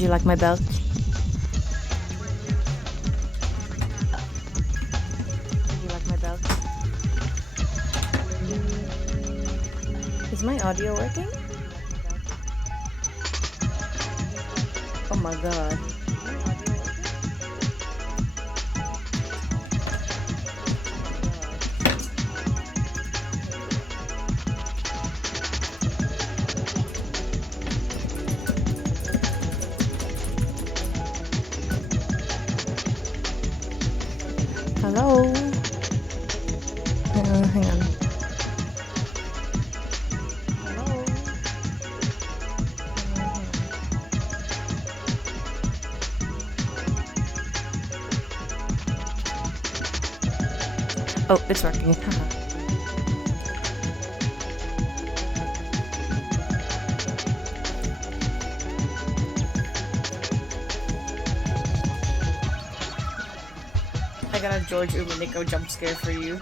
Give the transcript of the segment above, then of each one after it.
Did you like my belt? Did you like my belt? Is my audio working? Oh my god. Hello? Hang on. Hello? Oh, it's working. I got a George Umaneko jump scare for you.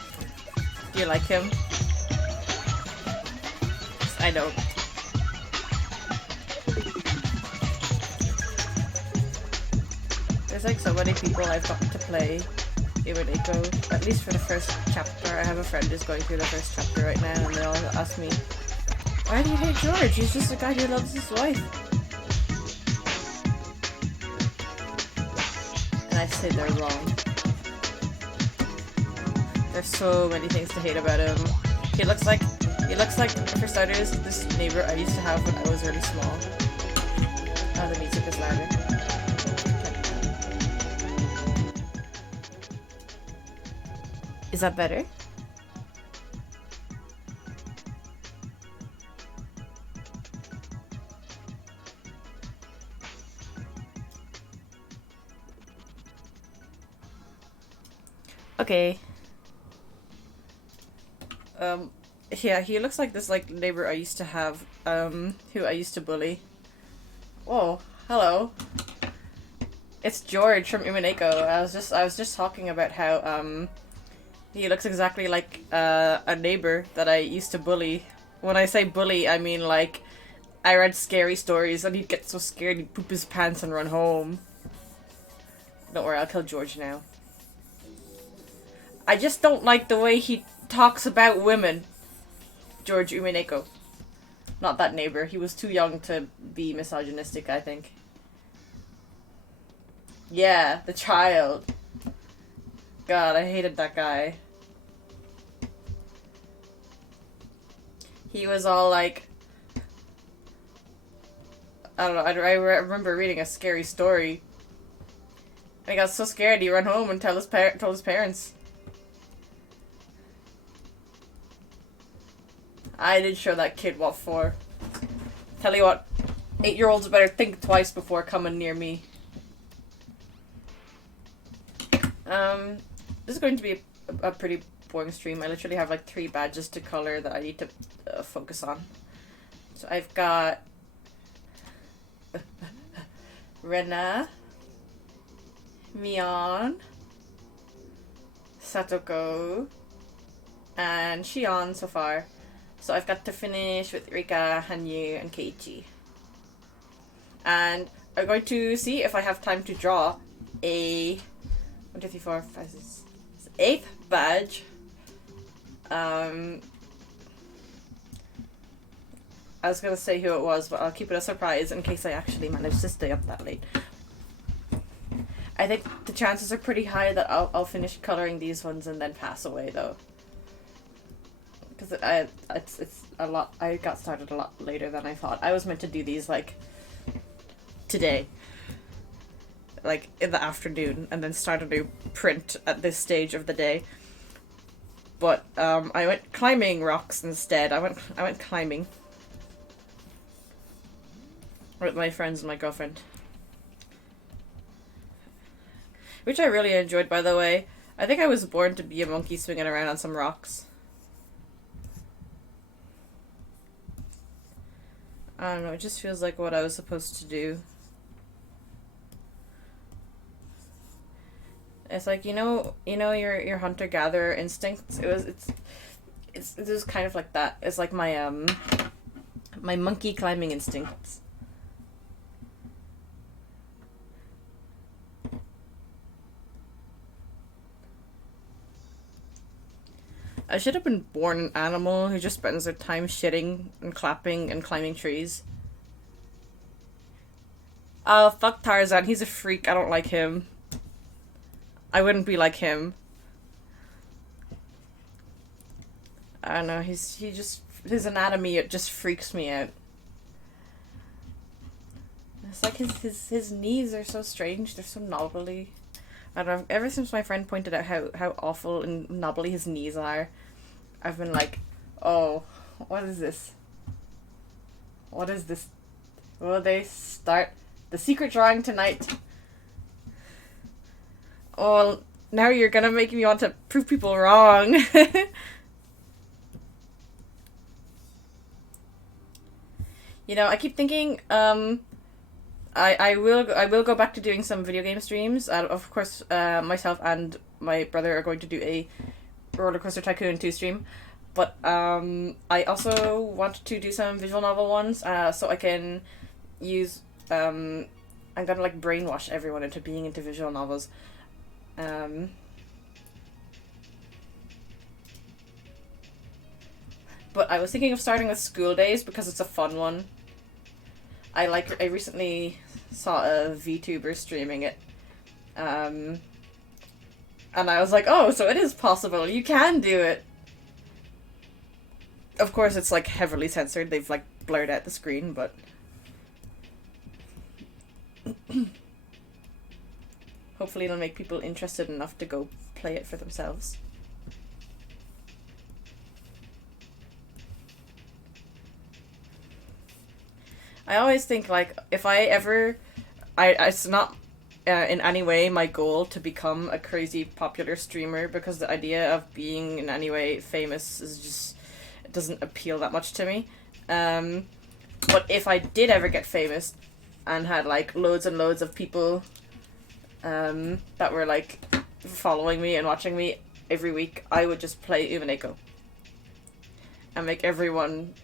Do you like him? I don't. There's like so many people I've got to play Umaneko, at least for the first chapter. I have a friend who's going through the first chapter right now, and they all ask me, why do you hate George? He's just a guy who loves his wife. And I say they're wrong. There's so many things to hate about him. He looks like, for starters, this neighbor I used to have when I was really small. Oh, the music is louder. Is that better? Okay. Yeah, he looks like this like neighbor I used to have, who I used to bully. Whoa, hello. It's George from Umaneko. I was just talking about how, he looks exactly like, a neighbor that I used to bully. When I say bully, I mean like, I read scary stories and he'd get so scared he'd poop his pants and run home. Don't worry, I'll kill George now. I just don't like the way he talks about women. George Umaneko. Not that neighbor. He was too young to be misogynistic, I think. Yeah, the child. God, I hated that guy. He was all like... I don't know, I remember reading a scary story. And he got so scared he ran home and told his parents. I did show that kid what for. Tell you what, 8-year-olds better think twice before coming near me. This is going to be a pretty boring stream. I literally have like 3 badges to color that I need to focus on. So I've got Rena, Mion, Satoko, and Shion so far. So I've got to finish with Rika, Hanyu, and Keiichi. And I'm going to see if I have time to draw a 1, 2, 3, 4, 5, 6, 8th badge. I was gonna say who it was, but I'll keep it a surprise in case I actually manage to stay up that late. I think the chances are pretty high that I'll finish coloring these ones and then pass away though. Because it's a lot. I got started a lot later than I thought. I was meant to do these like today, like in the afternoon, and then start a new print at this stage of the day. But I went climbing rocks instead. I went climbing with my friends and my girlfriend, which I really enjoyed. By the way, I think I was born to be a monkey swinging around on some rocks. I don't know, it just feels like what I was supposed to do. It's like, you know your hunter-gatherer instincts? It's just kind of like that. It's like my monkey climbing instincts. I should have been born an animal who just spends their time shitting and clapping and climbing trees. Oh, fuck Tarzan. He's a freak. I don't like him. I wouldn't be like him. I don't know. His anatomy, it just freaks me out. It's like his knees are so strange. They're so knobbly. I don't know. Ever since my friend pointed out how awful and knobbly his knees are, I've been like, oh, what is this? What is this? Will they start the secret drawing tonight? Oh, now you're gonna make me want to prove people wrong. You know, I keep thinking, I will go back to doing some video game streams. Of course, myself and my brother are going to do a Roller Coaster Tycoon 2 stream. But I also want to do some visual novel ones, so I can use I'm gonna like brainwash everyone into being into visual novels. But I was thinking of starting with School Days because it's a fun one. I recently saw a VTuber streaming it. And I was like, oh, so it is possible. You can do it. Of course, it's like heavily censored. They've like blurred out the screen, but hopefully it'll make people interested enough to go play it for themselves. I always think, like, if I ever... it's not in any way my goal to become a crazy popular streamer, because the idea of being in any way famous is just... It doesn't appeal that much to me. But if I did ever get famous and had, like, loads and loads of people that were, like, following me and watching me every week, I would just play Umineko. And make everyone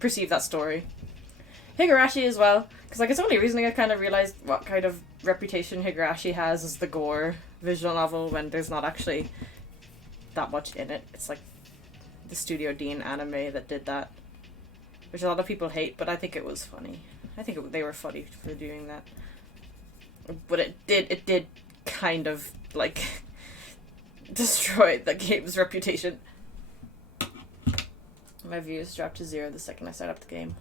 perceive that story. Higurashi as well, because like it's only recently I kind of realized what kind of reputation Higurashi has as the gore visual novel when there's not actually that much in it. It's like the Studio Dean anime that did that, which a lot of people hate, but I think it was funny. I think they were funny for doing that. But it did kind of like destroy the game's reputation. My views dropped to 0 the second I start up the game.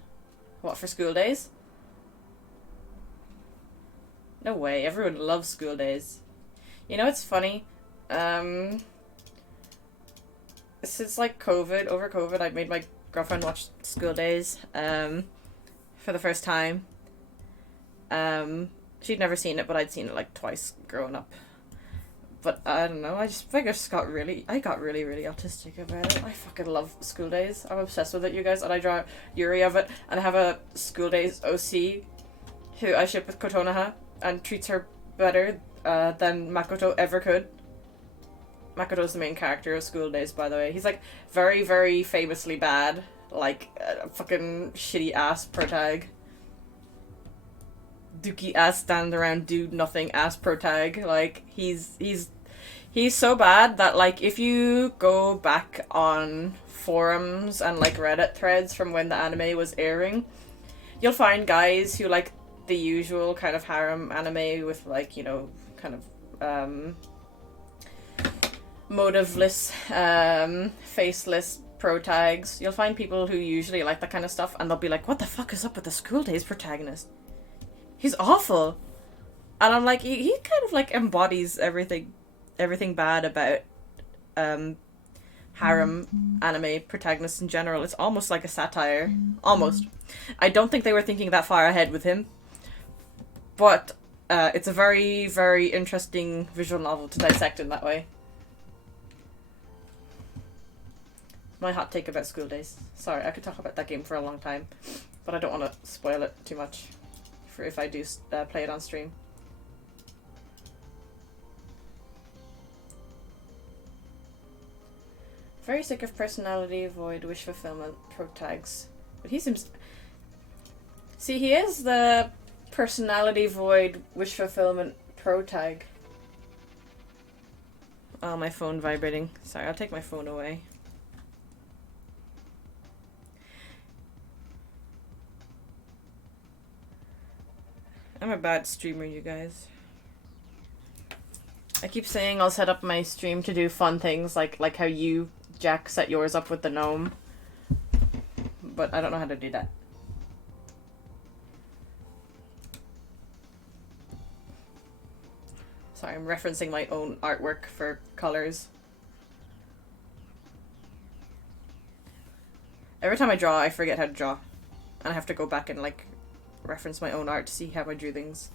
What, for School Days? No way, everyone loves School Days. You know, it's funny. Since like over COVID, I made my girlfriend watch School Days for the first time. She'd never seen it, but I'd seen it like twice growing up. But I don't know, I got really autistic about it. I fucking love School Days. I'm obsessed with it, you guys. And I draw Yuri of it. And I have a School Days OC who I ship with Kotonoha and treats her better than Makoto ever could. Makoto's the main character of School Days, by the way. He's like very, very famously bad. Like a fucking shitty ass protag. Dookie ass stand around do nothing ass protag. Like he's so bad that, like, if you go back on forums and, like, Reddit threads from when the anime was airing, you'll find guys who like the usual kind of harem anime with, like, you know, kind of, motiveless, faceless protags. You'll find people who usually like that kind of stuff, and they'll be like, what the fuck is up with the School Days protagonist? He's awful. And I'm like, he kind of, like, embodies everything bad about harem anime protagonists in general. It's almost like a satire. Almost. I don't think they were thinking that far ahead with him. But it's a very, very interesting visual novel to dissect in that way. My hot take about School Days. Sorry, I could talk about that game for a long time, but I don't want to spoil it too much for if I do play it on stream. Very sick of personality void wish fulfillment protags. But he seems... See, he is the personality void wish fulfillment protag. Oh, my phone vibrating. Sorry, I'll take my phone away. I'm a bad streamer, you guys. I keep saying I'll set up my stream to do fun things like how you, Jack, set yours up with the gnome. But I don't know how to do that. Sorry, I'm referencing my own artwork for colors. Every time I draw, I forget how to draw. And I have to go back and, like, reference my own art to see how I drew things.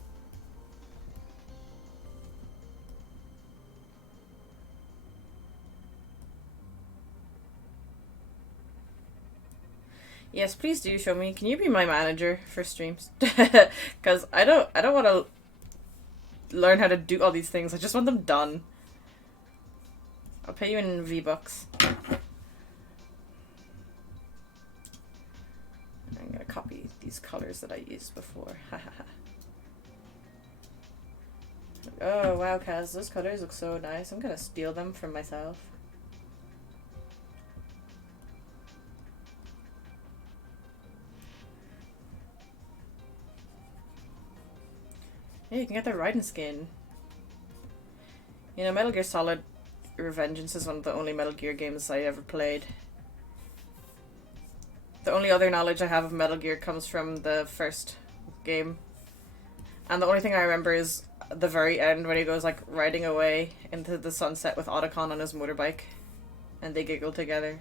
Yes, please do show me. Can you be my manager for streams? Because I don't want to learn how to do all these things. I just want them done. I'll pay you in V-Bucks. I'm gonna copy these colors that I used before. Oh wow, Kaz, those colors look so nice. I'm gonna steal them from myself. Yeah, you can get the Raiden skin. You know, Metal Gear Solid Revengeance is one of the only Metal Gear games I ever played. The only other knowledge I have of Metal Gear comes from the first game. And the only thing I remember is the very end when he goes, like, riding away into the sunset with Otacon on his motorbike. And they giggle together.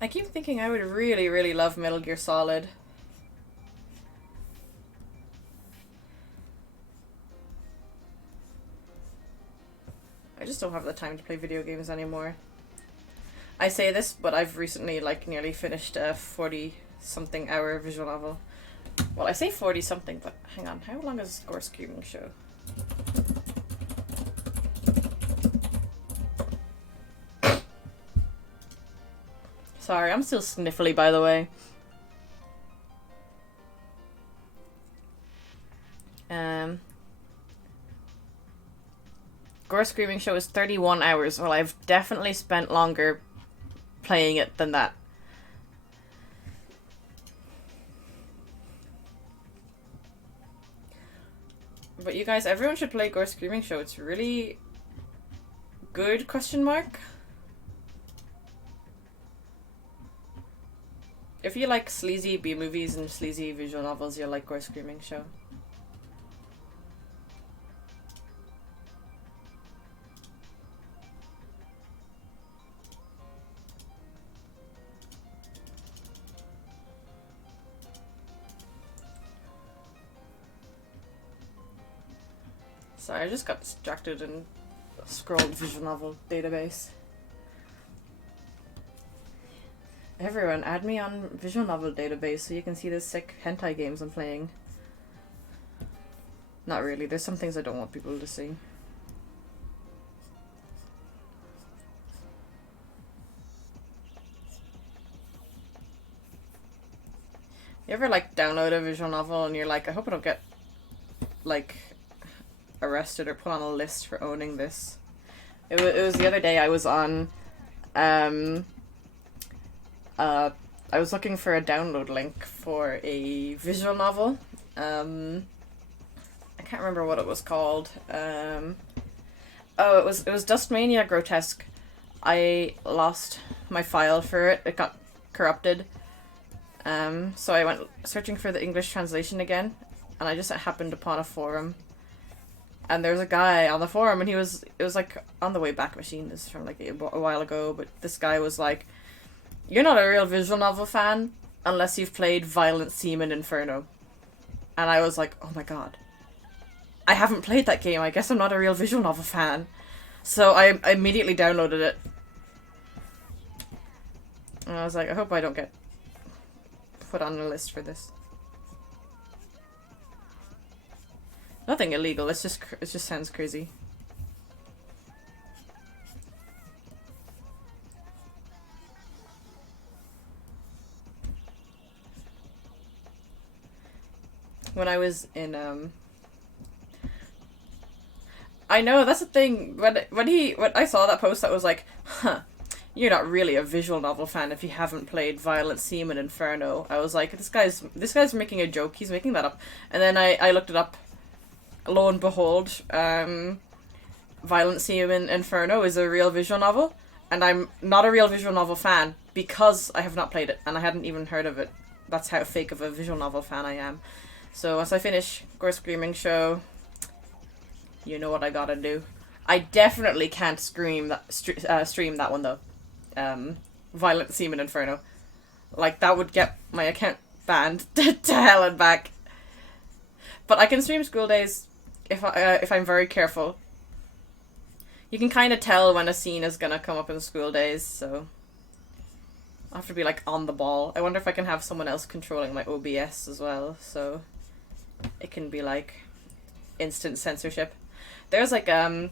I keep thinking I would really, really love Metal Gear Solid. I just don't have the time to play video games anymore. I say this, but I've recently, like, nearly finished a 40-something hour visual novel. Well, I say 40-something, but hang on. How long is Gore Screaming Show? Sorry, I'm still sniffly, by the way. Gore Screaming Show is 31 hours. Well, I've definitely spent longer playing it than that. But you guys, everyone should play Gore Screaming Show. It's really good, question mark. If you like sleazy B-movies and sleazy visual novels, you'll like Gore Screaming Show. Sorry, I just got distracted and scrolled visual novel database. Everyone, add me on visual novel database so you can see the sick hentai games I'm playing. Not really, there's some things I don't want people to see. You ever, like, download a visual novel and you're like, I hope I don't get, like, arrested or put on a list for owning this? It was the other day I was on, I was looking for a download link for a visual novel. I can't remember what it was called. Oh, it was Dustmania Grotesque. I lost my file for it. It got corrupted. So I went searching for the English translation again, and I just happened upon a forum. And there's a guy on the forum, and it was like on the Wayback Machine. This is from like a while ago, but this guy was like, "You're not a real visual novel fan unless you've played Violent Seaman Inferno." And I was like, oh my god. I haven't played that game. I guess I'm not a real visual novel fan. So I immediately downloaded it. And I was like, I hope I don't get put on a list for this. Nothing illegal. It just sounds crazy. when I was in I know, that's the thing. When I saw that post, that was like, huh, you're not really a visual novel fan if you haven't played Violent Seaman Inferno. I was like, this guy's making a joke. He's making that up. And then I looked it up. Lo and behold, Violent Seaman Inferno is a real visual novel, and I'm not a real visual novel fan because I have not played it and I hadn't even heard of it. That's how fake of a visual novel fan I am. So once I finish Gore Screaming Show, you know what I gotta do. I definitely can't stream that one though. Violent Seaman Inferno. Like, that would get my account banned to hell and back. But I can stream School Days if I'm very careful. You can kind of tell when a scene is gonna come up in School Days, so I have to be like on the ball. I wonder if I can have someone else controlling my OBS as well, so it can be like instant censorship. There's like a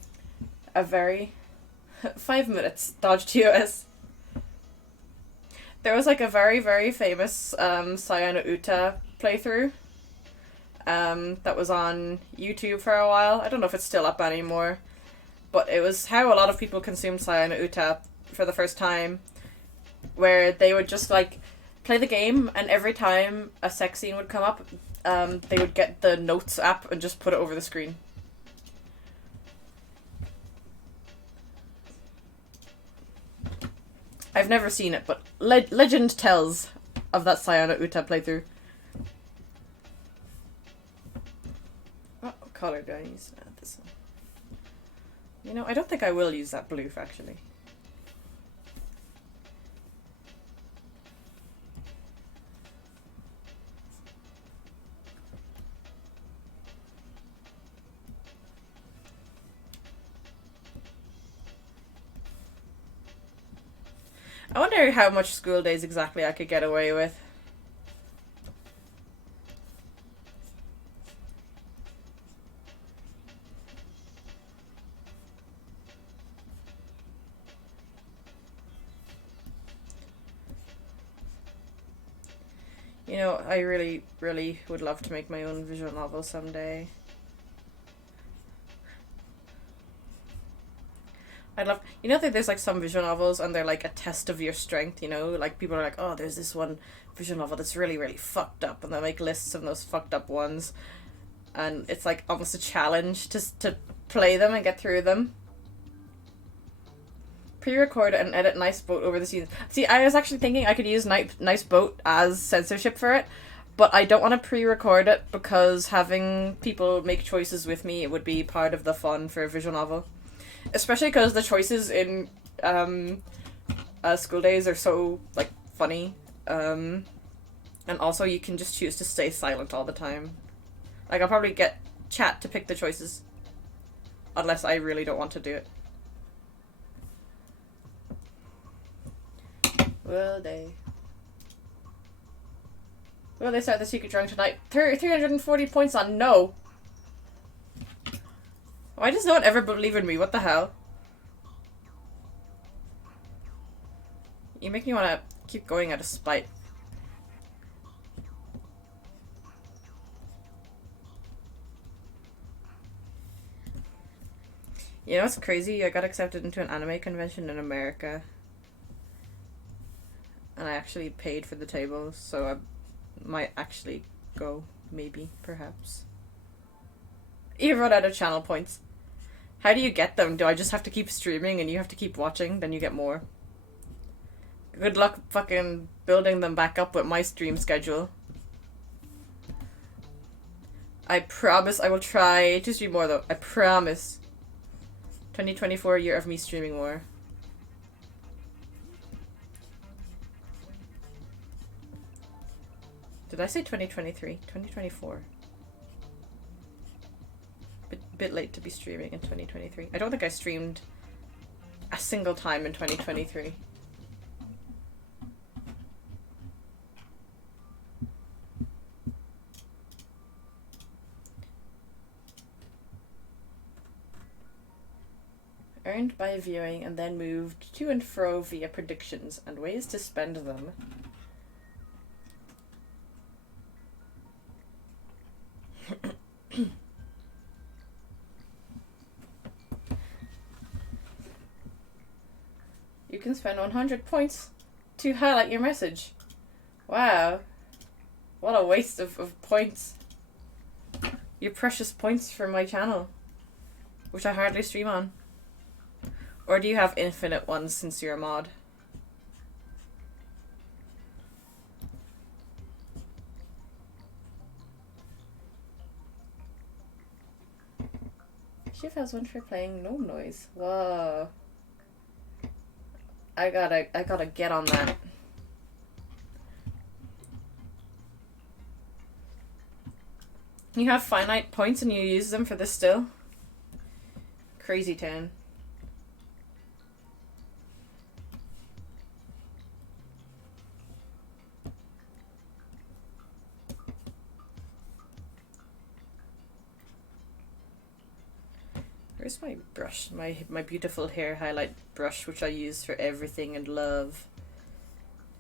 very 5 minutes dodge TOS. There was like a very, very famous Sayano Uta playthrough that was on YouTube for a while. I don't know if it's still up anymore, but it was how a lot of people consumed Sayano Uta for the first time, where they would just like play the game, and every time a sex scene would come up, they would get the notes app and just put it over the screen. I've never seen it, but legend tells of that Sayano Uta playthrough. What color do I use? This one. You know, I don't think I will use that blue, actually. I wonder how much School Days exactly I could get away with. You know, I really, really would love to make my own visual novel someday. I'd love, you know that there's like some visual novels and they're like a test of your strength, you know? Like people are like, oh, there's this one visual novel that's really, really fucked up, and they make lists of those fucked up ones. And it's like almost a challenge to play them and get through them. Pre-record and edit Nice Boat over the scenes. See, I was actually thinking I could use Nice Boat as censorship for it, but I don't want to pre-record it because having people make choices with me, it would be part of the fun for a visual novel. Especially because the choices in School Days are so like funny, and also you can just choose to stay silent all the time. Like, I'll probably get chat to pick the choices, unless I really don't want to do it. Will they start the secret drawing tonight? 340 points on no. Why does no one ever believe in me? What the hell? You make me want to keep going out of spite. You know what's crazy? I got accepted into an anime convention in America. And I actually paid for the tables, so I might actually go. Maybe. Perhaps. You run out of channel points. How do you get them? Do I just have to keep streaming and you have to keep watching? Then you get more. Good luck fucking building them back up with my stream schedule. I promise I will try to stream more though. I promise. 2024, year of me streaming more. Did I say 2023? 2024. Bit late to be streaming in 2023. I don't think I streamed a single time in 2023. Earned by viewing and then moved to and fro via predictions and ways to spend them. You can spend 100 points to highlight your message. Wow. What a waste of points. Your precious points for my channel, which I hardly stream on. Or do you have infinite ones since you're a mod? Shiv has one for playing gnome noise. Whoa. I gotta get on that. You have finite points and you use them for this still? Crazy town. Where's my brush? My beautiful hair highlight brush, which I use for everything and love.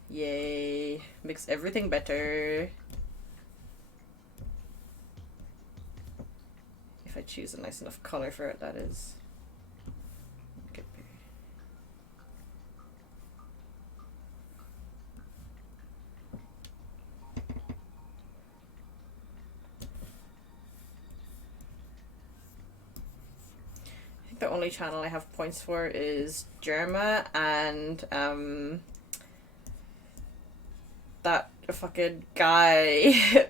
Yay. Makes everything better. If I choose a nice enough color for it, that is. Okay. I think the only channel I have points for is Germa and that fucking guy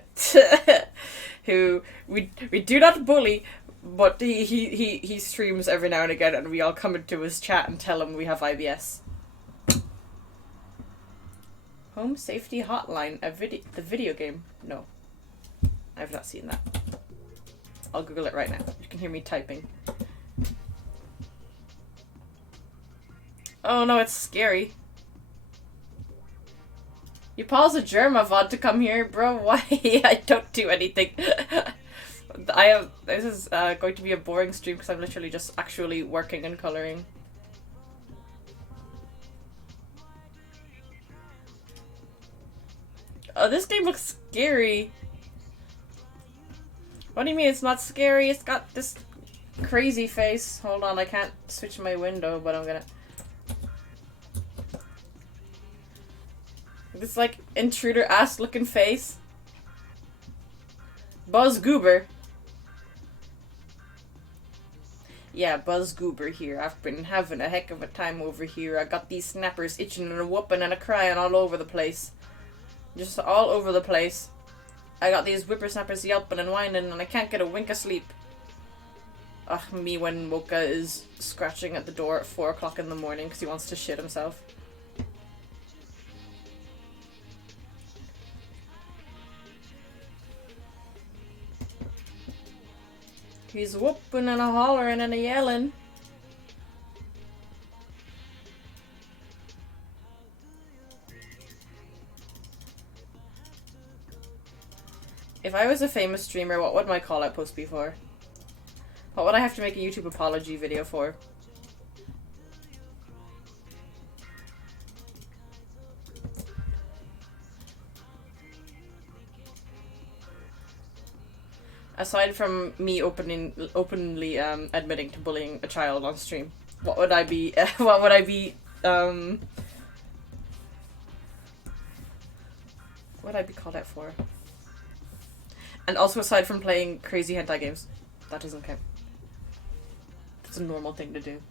who we do not bully, but he streams every now and again, and we all come into his chat and tell him we have IBS. Home Safety Hotline, the video game? No, I've not seen that. I'll Google it right now. You can hear me typing. Oh no, it's scary. You pause a Germa VOD to come here, bro. Why? I don't do anything. This is going to be a boring stream because I'm literally just actually working and coloring. Oh, this game looks scary. What do you mean it's not scary? It's got this crazy face. Hold on, I can't switch my window, but I'm gonna... This like intruder ass looking face. Buzz Goober. Yeah, Buzz Goober here. I've been having a heck of a time over here. I got these snappers itching and a whooping and a crying all over the place. Just all over the place. I got these whippersnappers yelping and whining and I can't get a wink of sleep. Ugh, me when Mocha is scratching at the door at 4 o'clock in the morning because he wants to shit himself. He's whooping and a hollering and a yelling. If I was a famous streamer, what would my call-out post be for? What would I have to make a YouTube apology video for? Aside from me openly admitting to bullying a child on stream, what would I be? What would I be? What would I be called out for? And also, aside from playing crazy hentai games, that doesn't count. That's a normal thing to do.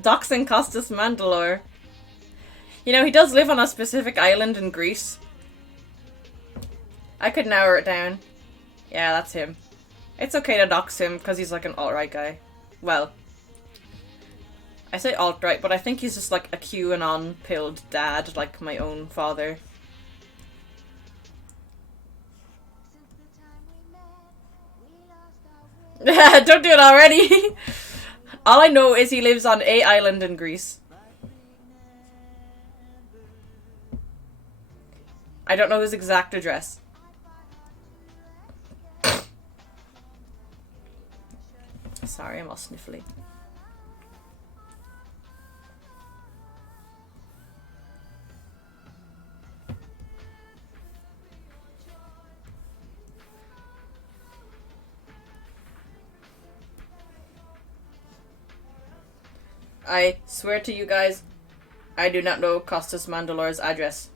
Doxing Costas Mandalore. You know, he does live on a specific island in Greece. I could narrow it down. Yeah, that's him. It's okay to dox him, because he's like an alt-right guy. Well, I say alt-right, but I think he's just like a QAnon-pilled dad, like my own father. Don't do it already! All I know is he lives on a island in Greece. I don't know his exact address. Sorry, I'm all sniffly. I swear to you guys, I do not know Costas Mandalor's address.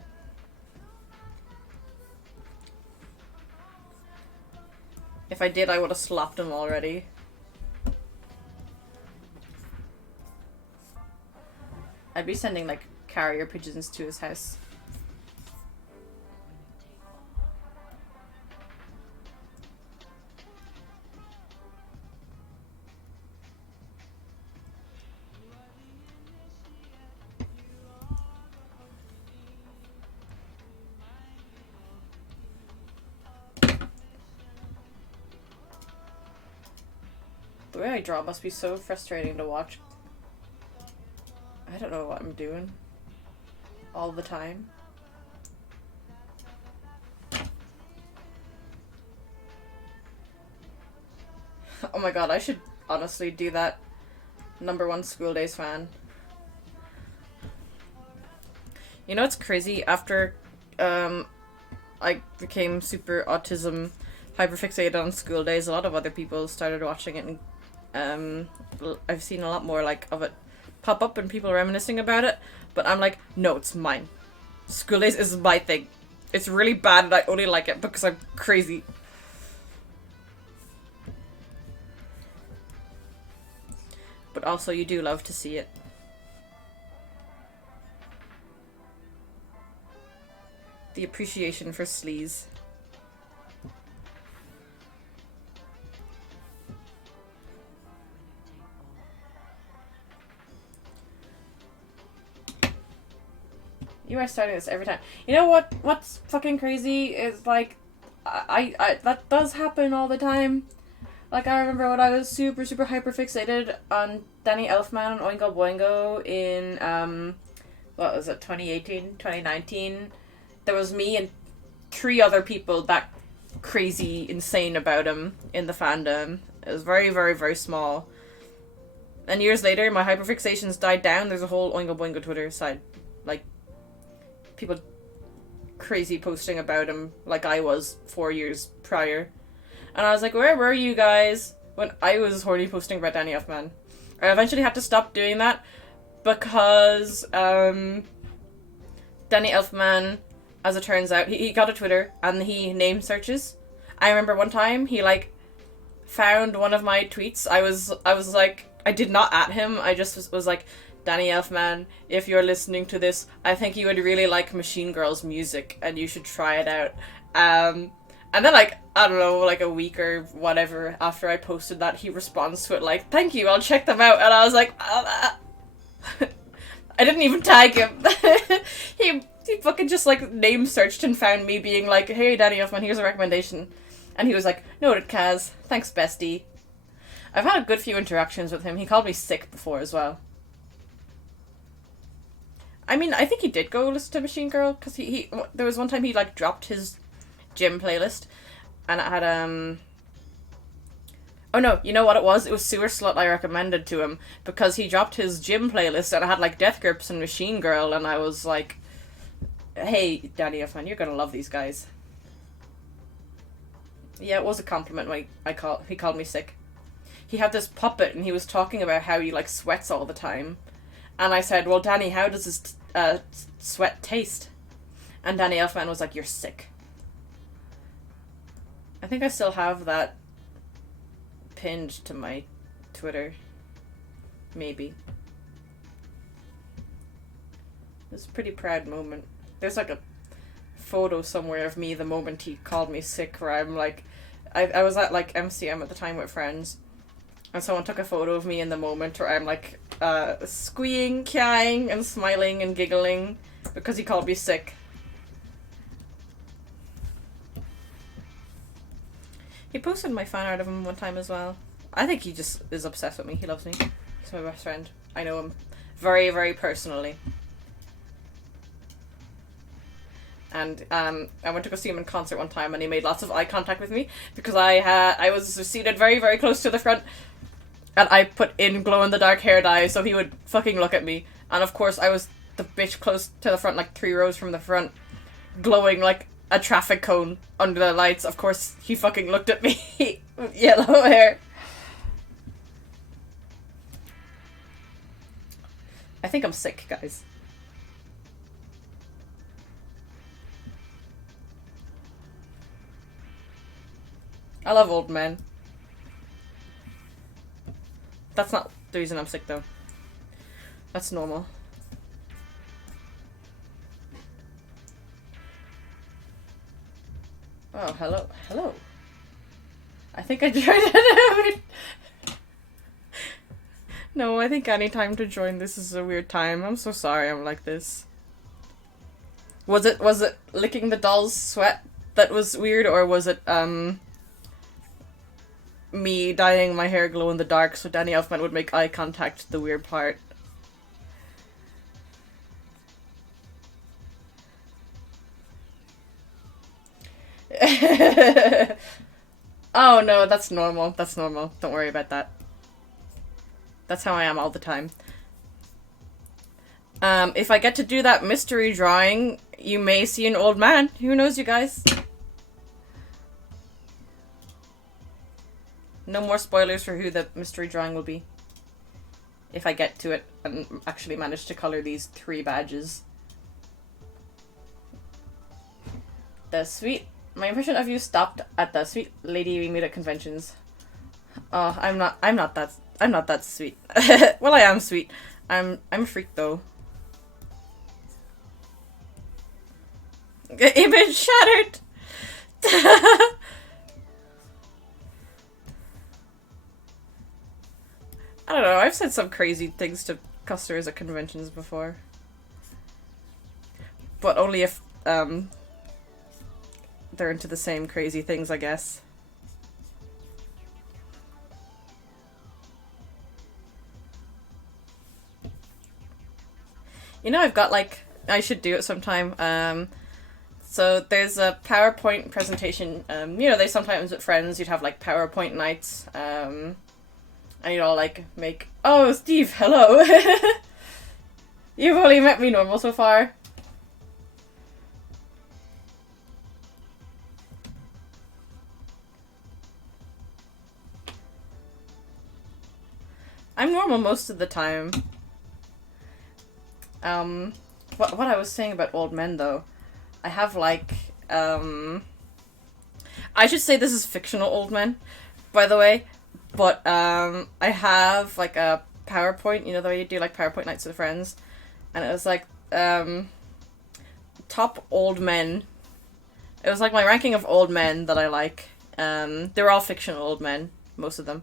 If I did, I would have slapped him already. I'd be sending, like, carrier pigeons to his house. The way I draw must be so frustrating to watch. I don't know what I'm doing. All the time. Oh my god, I should honestly do that. #1 School Days fan. You know what's crazy? After I became super autism hyperfixated on School Days, a lot of other people started watching it, and I've seen a lot more like of it pop up and people reminiscing about it, but I'm like, no, it's mine. School Days is my thing. It's really bad and I only like it because I'm crazy. But also you do love to see it. The appreciation for sleaze. You are starting this every time. You know what? What's fucking crazy is like, I that does happen all the time. Like I remember when I was super hyper fixated on Danny Elfman and Oingo Boingo in what was it, 2018, 2019. There was me and 3 other people that crazy insane about him in the fandom. It was very small. And years later, my hyperfixations died down. There's a whole Oingo Boingo Twitter side, like people crazy posting about him like I was 4 years prior. And I was like, where were you guys when I was horny posting about Danny Elfman? I eventually had to stop doing that because Danny Elfman, as it turns out, he got a Twitter and he name searches. I remember one time he like found one of my tweets. I was like, I did not at him. I just was like, Danny Elfman, if you're listening to this, I think you would really like Machine Girls music and you should try it out. And then like, I don't know, like a week or whatever after I posted that, he responds to it like, thank you, I'll check them out. And I was like, I didn't even tag him. he fucking just like name searched and found me being like, hey Danny Elfman, here's a recommendation. And he was like, noted Kaz, thanks bestie. I've had a good few interactions with him. He called me sick before as well. I mean, I think he did go listen to Machine Girl, because he there was one time he like dropped his gym playlist, and it had oh no, you know what it was? It was Sewer Slut I recommended to him, because he dropped his gym playlist and it had like Death Grips and Machine Girl, and I was like, hey Danny Elfman, you're gonna love these guys. Yeah, it was a compliment when he called me sick. He had this puppet and he was talking about how he like sweats all the time. And I said, well, Danny, how does his sweat taste? And Danny Elfman was like, you're sick. I think I still have that pinned to my Twitter. Maybe. It was a pretty proud moment. There's like a photo somewhere of me the moment he called me sick, where I'm like, I was at like MCM at the time with friends. And someone took a photo of me in the moment where I'm like squeeing, kying, and smiling and giggling because he called me sick. He posted my fan art of him one time as well. I think he just is obsessed with me. He loves me. He's my best friend. I know him very, very personally. And I went to go see him in concert one time and he made lots of eye contact with me because I was seated very, very close to the front. And I put in glow-in-the-dark hair dye so he would fucking look at me. And of course, I was the bitch close to the front, like 3 rows from the front, glowing like a traffic cone under the lights. Of course, he fucking looked at me with yellow hair. I think I'm sick, guys. I love old men. That's not the reason I'm sick, though. That's normal. Oh, hello. Hello. I think I joined it. No, I think any time to join this is a weird time. I'm so sorry I'm like this. Was it licking the doll's sweat that was weird, or was it me dyeing my hair glow in the dark so Danny Elfman would make eye contact, the weird part? Oh no, that's normal. That's normal. Don't worry about that. That's how I am all the time. If I get to do that mystery drawing, you may see an old man. Who knows, you guys? No more spoilers for who the mystery drawing will be. If I get to it and actually manage to color these 3 badges. My impression of you stopped at the sweet lady we meet at conventions. Oh, I'm not that sweet. Well, I am sweet. I'm a freak though. Image shattered. I don't know. I've said some crazy things to customers at conventions before, but only if they're into the same crazy things, I guess. You know, I've got like, I should do it sometime. So there's a PowerPoint presentation. You know, they sometimes with friends you'd have like PowerPoint nights. And you'd all like make, oh, Steve, hello. You've only met me normal so far. I'm normal most of the time. What I was saying about old men, though, I have, like, I should say this is fictional old men, by the way, but, I have, like, a PowerPoint, you know, the way you do, like, PowerPoint nights with friends, and it was, like, top old men. It was, like, my ranking of old men that I like. They were all fictional old men, most of them.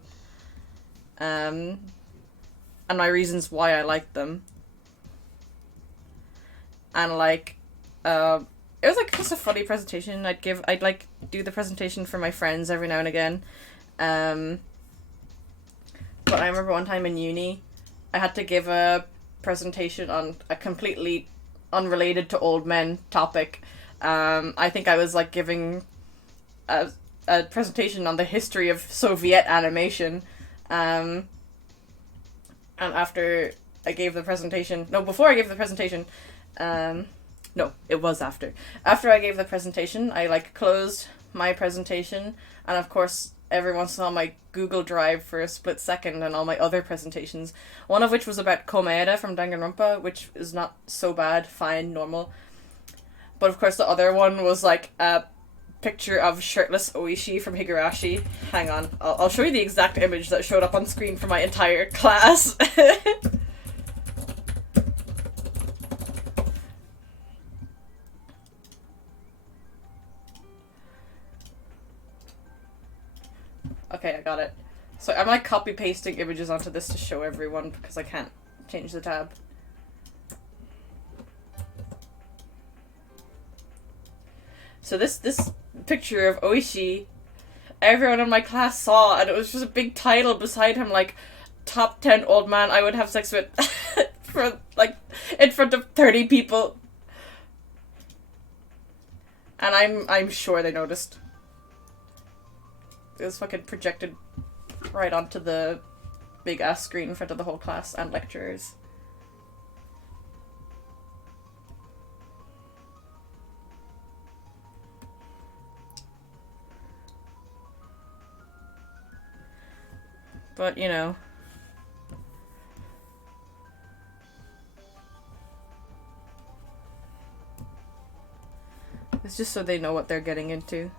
And my reasons why I liked them. And, like, it was, like, just a funny presentation. I'd, like, do the presentation for my friends every now and again. But I remember one time in uni, I had to give a presentation on a completely unrelated to old men topic. I think I was, like, giving a presentation on the history of Soviet animation. And after I gave the presentation... No, before I gave the presentation... no, it was after. After I gave the presentation, I, like, closed my presentation, and of course, everyone saw my Google Drive for a split second and all my other presentations, one of which was about Komaeda from Danganronpa, which is not so bad, fine, normal. But of course, the other one was, like, a picture of shirtless Oishi from Higurashi. Hang on, I'll show you the exact image that showed up on screen for my entire class. Okay, I got it. So I'm like copy pasting images onto this to show everyone because I can't change the tab. So this picture of Oishi, everyone in my class saw, and it was just a big title beside him, like, top 10 old man I would have sex with, for, like, in front of 30 people. And I'm sure they noticed. It was fucking projected right onto the big ass screen in front of the whole class and lecturers. But, you know. It's just so they know what they're getting into.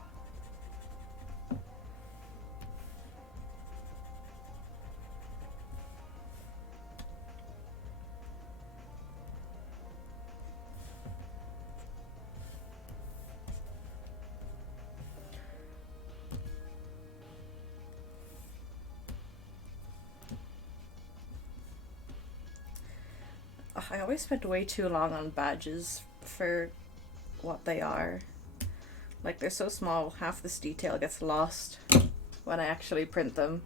I always spend way too long on badges for what they are. Like, they're so small, half this detail gets lost when I actually print them.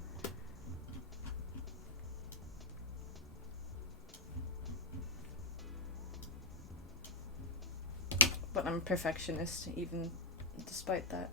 But I'm a perfectionist, even despite that.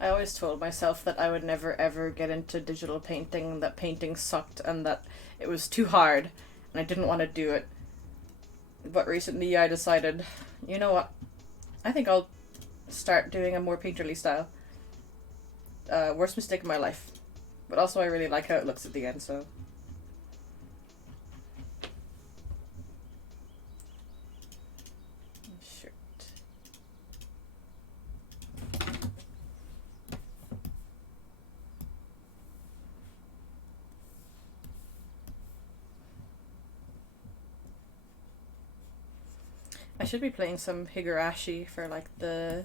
I always told myself that I would never ever get into digital painting, that painting sucked, and that it was too hard, and I didn't want to do it. But recently I decided, you know what, I think I'll start doing a more painterly style. Worst mistake of my life. But also I really like how it looks at the end, so... I should be playing some Higurashi for like the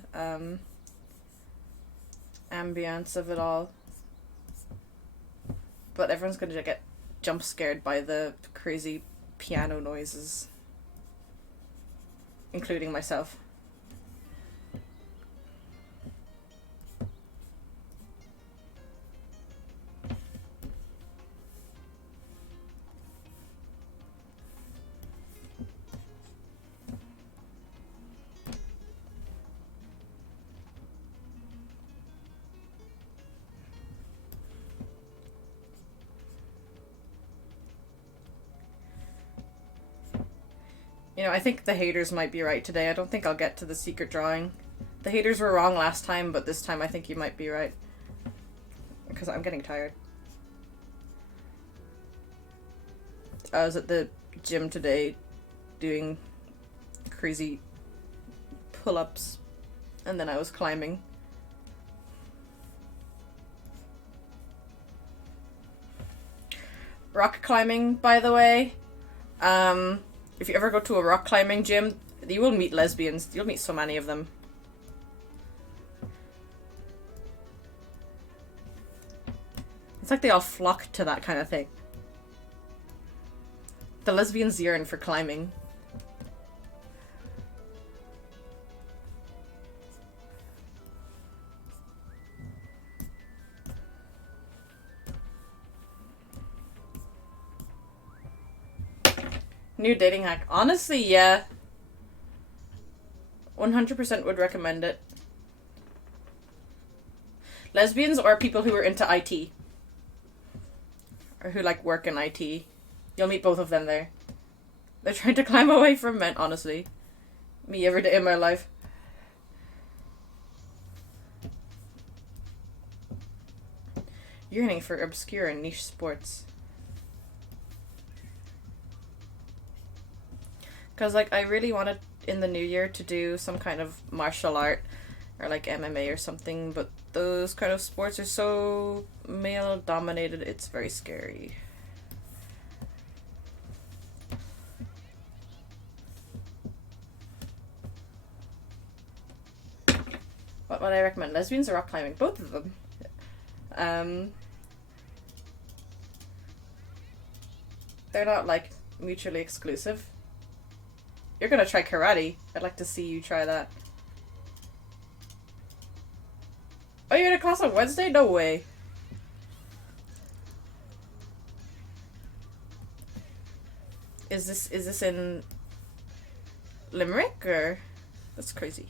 ambience of it all. But everyone's gonna get jump scared by the crazy piano noises. Including myself. You know, I think the haters might be right today. I don't think I'll get to the secret drawing. The haters were wrong last time, but this time I think you might be right. Because I'm getting tired. I was at the gym today doing crazy pull-ups, and then I was climbing. Rock climbing, by the way. If you ever go to a rock climbing gym, you will meet lesbians. You'll meet so many of them. It's like they all flock to that kind of thing. The lesbians yearn for climbing. New dating hack. Honestly, yeah. 100% would recommend it. Lesbians or people who are into IT. Or who like work in IT. You'll meet both of them there. They're trying to climb away from men, honestly. Me every day in my life. Yearning for obscure and niche sports. Because, like, I really wanted in the new year to do some kind of martial art or, like, MMA or something, but those kind of sports are so male-dominated, it's very scary. What would I recommend? Lesbians or rock climbing? Both of them. They're not, like, mutually exclusive. You're gonna try karate. I'd like to see you try that. Oh, you're in a class on Wednesday? No way. Is this in Limerick, or that's crazy.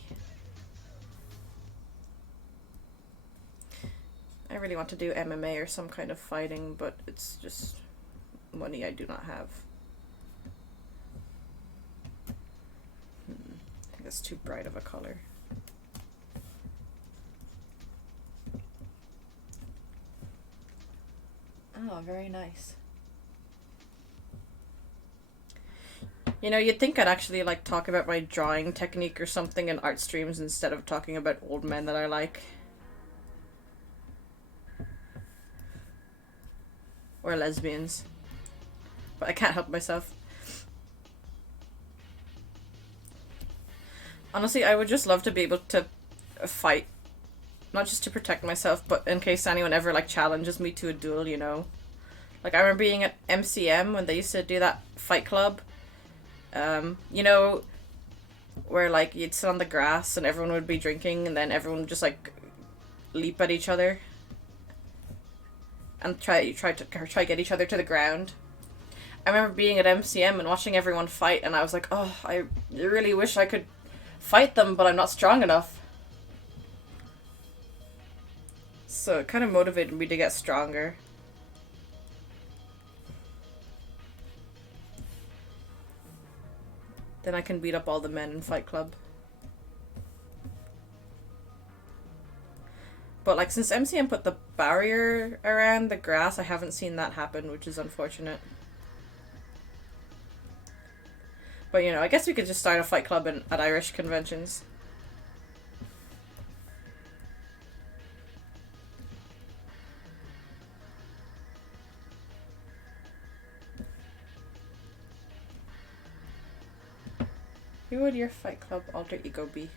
I really want to do MMA or some kind of fighting, but it's just money I do not have. I think that's too bright of a color. Oh, very nice. You know, you'd think I'd actually like talk about my drawing technique or something in art streams instead of talking about old men that I like. Or lesbians. But I can't help myself. Honestly, I would just love to be able to fight. Not just to protect myself, but in case anyone ever like challenges me to a duel, you know. Like I remember being at MCM when they used to do that fight club. You know, where like you'd sit on the grass and everyone would be drinking and then everyone would just like leap at each other and try get each other to the ground. I remember being at MCM and watching everyone fight, and I was like, oh, I really wish I could fight them, but I'm not strong enough. So it kind of motivated me to get stronger. Then I can beat up all the men in Fight Club. But like since MCM put the barrier around the grass, I haven't seen that happen, which is unfortunate. But you know, I guess we could just start a fight club at Irish conventions. Who would your fight club alter ego be?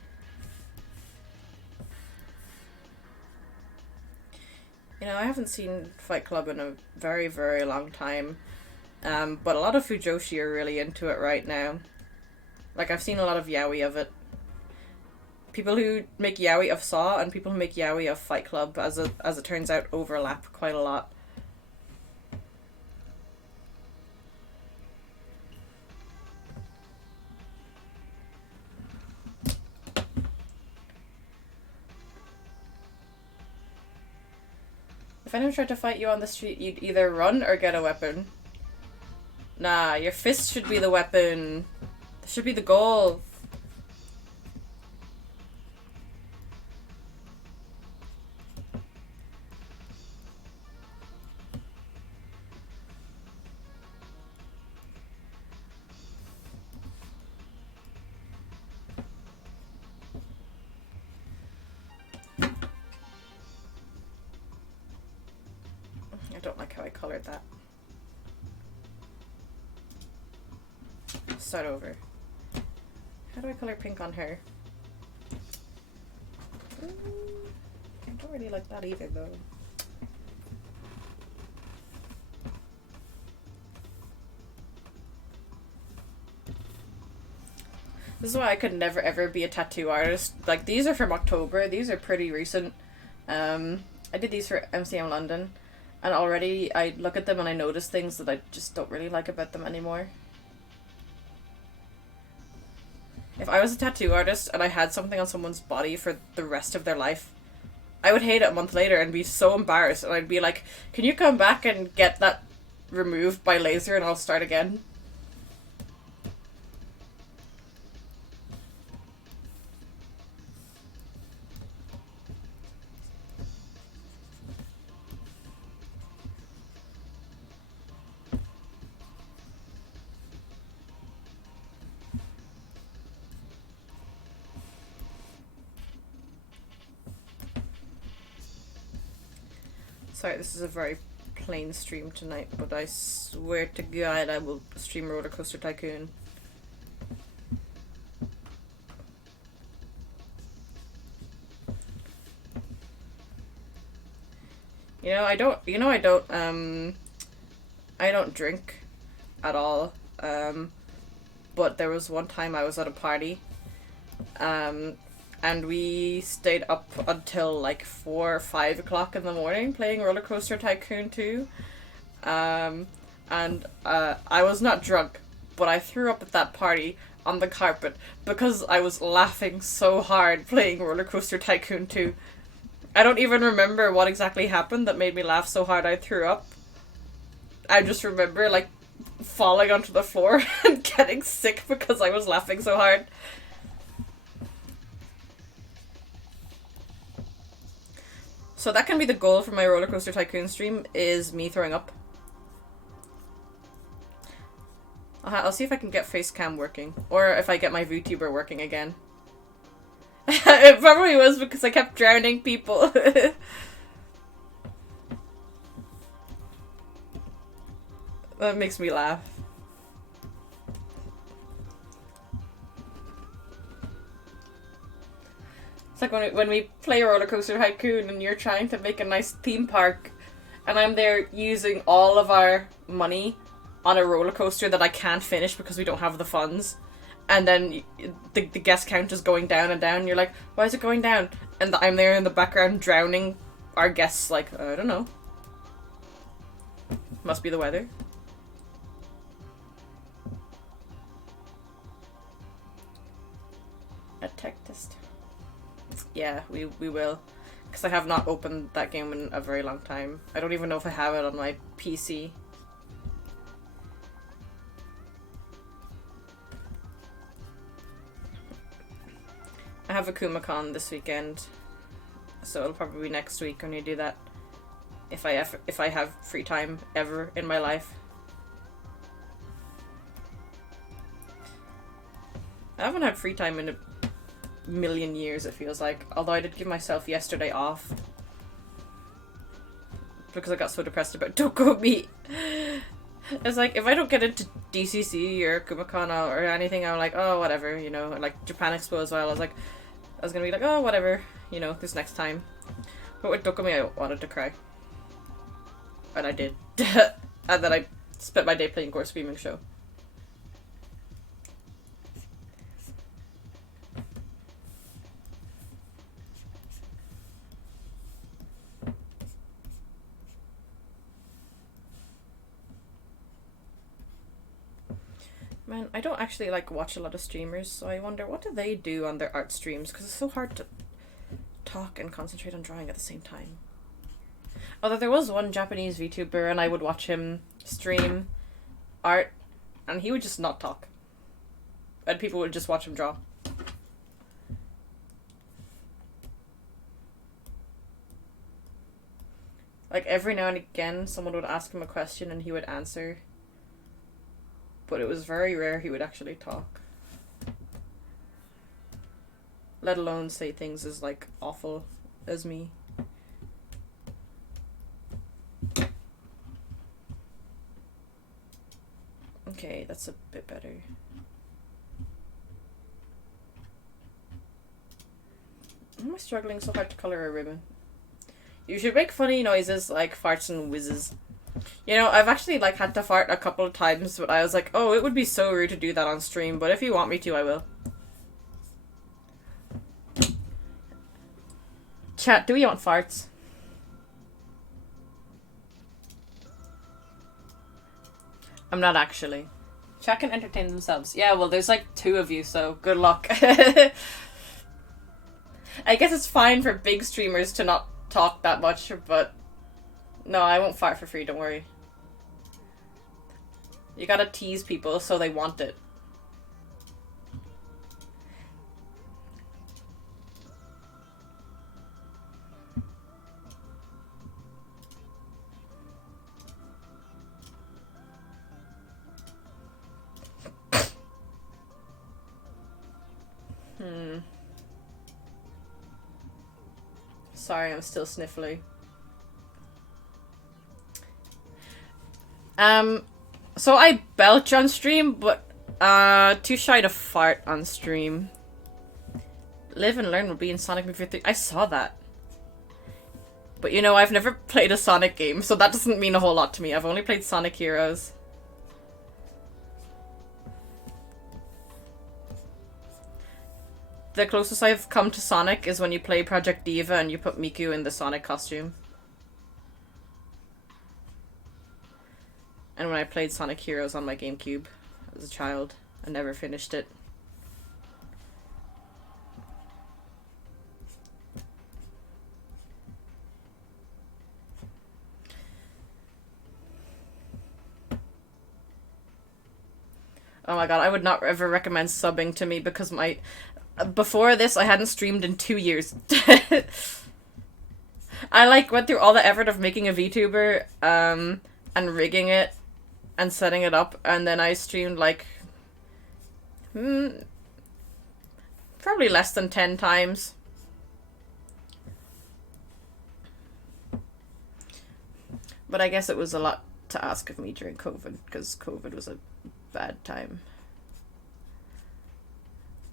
You know, I haven't seen Fight Club in a very, very long time. But a lot of Fujoshi are really into it right now. Like, I've seen a lot of yaoi of it. People who make yaoi of Saw and people who make yaoi of Fight Club, as it turns out, overlap quite a lot. If anyone tried to fight you on the street, you'd either run or get a weapon. Nah, your fist should be the weapon. That should be the goal. I don't like how I colored that. Start over. How do I color pink on her? I don't really like that either, though. This is why I could never ever be a tattoo artist. Like, these are from October. These are pretty recent. I did these for MCM London. And already I look at them and I notice things that I just don't really like about them anymore. If I was a tattoo artist and I had something on someone's body for the rest of their life, I would hate it a month later and be so embarrassed. And I'd be like, can you come back and get that removed by laser and I'll start again? Sorry, this is a very plain stream tonight, but I swear to God I will stream Roller Coaster Tycoon. I don't drink at all. But there was one time I was at a party, and we stayed up until like 4 or 5 o'clock in the morning playing Roller Coaster Tycoon 2. And I was not drunk, but I threw up at that party on the carpet because I was laughing so hard playing Roller Coaster Tycoon 2. I don't even remember what exactly happened that made me laugh so hard I threw up. I just remember, like, falling onto the floor and getting sick because I was laughing so hard. So that can be the goal for my Roller Coaster Tycoon stream, is me throwing up. I'll see if I can get Facecam working. Or if I get my VTuber working again. It probably was because I kept drowning people. That makes me laugh. It's like when we play Roller Coaster Tycoon and you're trying to make a nice theme park and I'm there using all of our money on a roller coaster that I can't finish because we don't have the funds. And then the guest count is going down and down. And you're like, why is it going down? And I'm there in the background drowning our guests, like, I don't know. Must be the weather. A tech test. Yeah, we will. Because I have not opened that game in a very long time. I don't even know if I have it on my PC. I have a KumaCon this weekend, so it'll probably be next week when you do that. If I have free time ever in my life. I haven't had free time in a million years, it feels like. Although I did give myself yesterday off. Because I got so depressed about Dokumi. It's like, if I don't get into DCC or KumaCon or anything, I'm like, oh, whatever, you know. Like Japan Expo as well, I was gonna be like, oh, whatever, you know, this next time. But with Dokumi, I wanted to cry. And I did. And then I spent my day playing Gore Screaming Show. Man, I don't actually like watch a lot of streamers, so I wonder what do they do on their art streams, because it's so hard to talk and concentrate on drawing at the same time. Although there was one Japanese VTuber and I would watch him stream art and he would just not talk. And people would just watch him draw. Like every now and again someone would ask him a question and he would answer. But it was very rare he would actually talk. Let alone say things as, like, awful as me. Okay, that's a bit better. Why am I struggling so hard to colour a ribbon? You should make funny noises like farts and whizzes. You know, I've actually, like, had to fart a couple of times, but I was like, oh, it would be so rude to do that on stream, but if you want me to, I will. Chat, do we want farts? I'm not actually. Chat can entertain themselves. Yeah, well, there's like 2 of you, so good luck. I guess it's fine for big streamers to not talk that much, but no, I won't fart for free, don't worry. You gotta tease people so they want it. Sorry, I'm still sniffly. So I belch on stream, but too shy to fart on stream. Live and Learn will be in Sonic Movie 3. I saw that. But you know, I've never played a Sonic game, so that doesn't mean a whole lot to me. I've only played Sonic Heroes. The closest I've come to Sonic is when you play Project Diva and you put Miku in the Sonic costume. And when I played Sonic Heroes on my GameCube as a child, I never finished it. Oh my god, I would not ever recommend subbing to me because my before this I hadn't streamed in 2 years. I like went through all the effort of making a VTuber, and rigging it and setting it up, and then I streamed like probably less than 10 times. But I guess it was a lot to ask of me during COVID, because COVID was a bad time.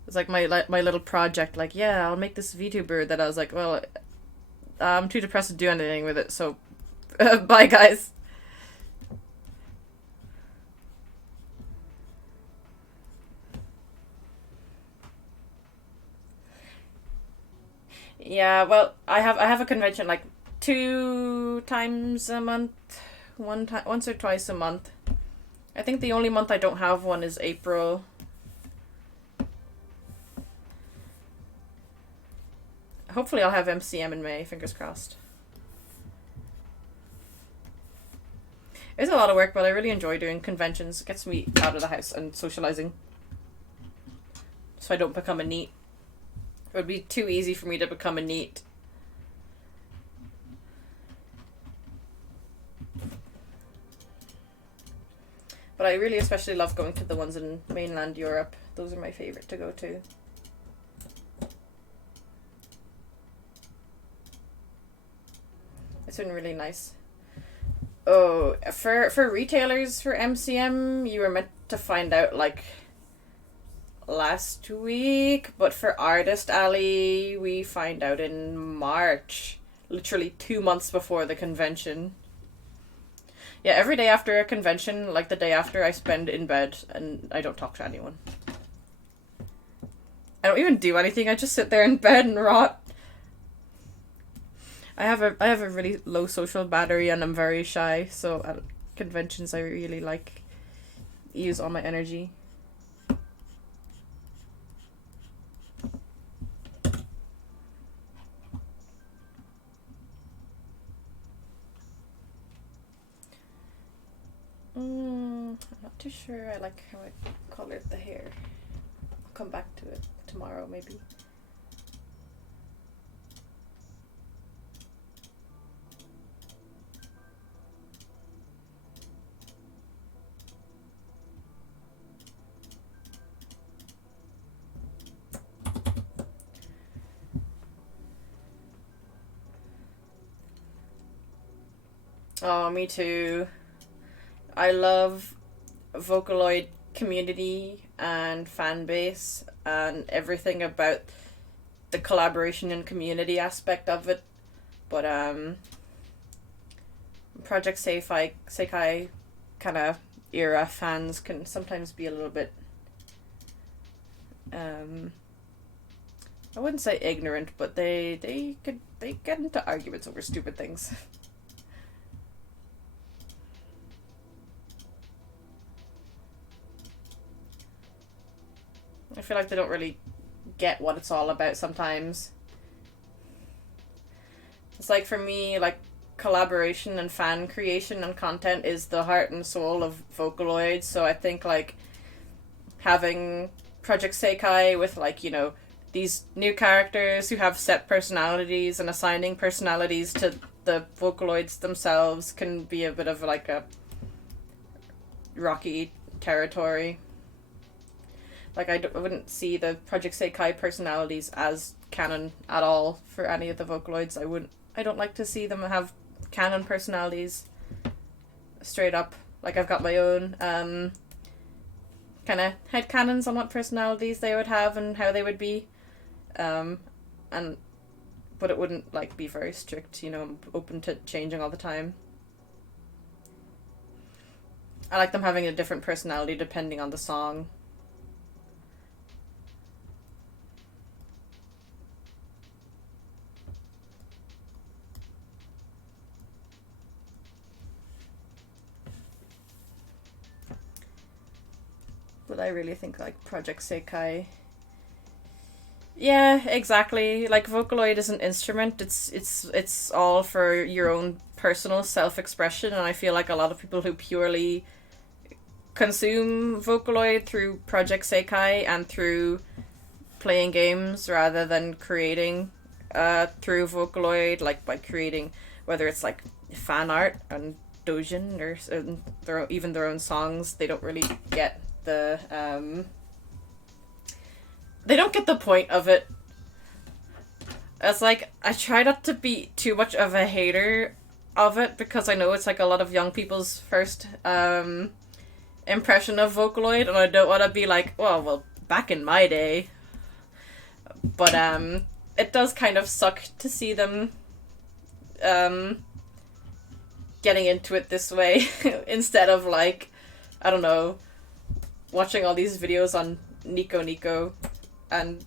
It's like my little project, like, yeah, I'll make this VTuber, that I was like, well, I'm too depressed to do anything with it, so bye guys. Yeah, well, I have a convention like 2 times a month, once or twice a month. I think the only month I don't have one is April. Hopefully I'll have MCM in May, fingers crossed. It's a lot of work, but I really enjoy doing conventions. It gets me out of the house and socializing. So I don't become a NEET. It would be too easy for me to become a NEET. But I really especially love going to the ones in mainland Europe. Those are my favorite to go to. It's been really nice. Oh, for retailers for MCM, you were meant to find out like last week, but for Artist Alley, we find out in March, literally 2 months before the convention. Yeah, every day after a convention, like the day after, I spend in bed and I don't talk to anyone. I don't even do anything. I just sit there in bed and rot. I have a really low social battery and I'm very shy, so at conventions I really like use all my energy. I'm not too sure I like how I colored the hair. I'll come back to it tomorrow maybe. Oh, me too. I love Vocaloid community and fan base and everything about the collaboration and community aspect of it. But Project Sekai kind of era fans can sometimes be a little bit I wouldn't say ignorant, but they get into arguments over stupid things. I feel like they don't really get what it's all about sometimes. It's like for me, like collaboration and fan creation and content is the heart and soul of Vocaloid, so I think like having Project Sekai with like, you know, these new characters who have set personalities and assigning personalities to the Vocaloids themselves can be a bit of like a rocky territory. Like, I wouldn't see the Project Sekai personalities as canon at all for any of the Vocaloids. I don't like to see them have canon personalities straight up. Like, I've got my own kind of headcanons on what personalities they would have and how they would be. But it wouldn't, like, be very strict, you know, open to changing all the time. I like them having a different personality depending on the song. But I really think like Project Sekai. Yeah, exactly. Like Vocaloid is an instrument. It's all for your own personal self-expression, and I feel like a lot of people who purely consume Vocaloid through Project Sekai and through playing games rather than creating through Vocaloid, like by creating whether it's like fan art and doujin or even their own songs. They don't really get the they don't get the point of it. It's like, I try not to be too much of a hater of it because I know it's like a lot of young people's first impression of Vocaloid, and I don't want to be like, well, back in my day. But it does kind of suck to see them getting into it this way instead of like, I don't know, watching all these videos on Nico Nico and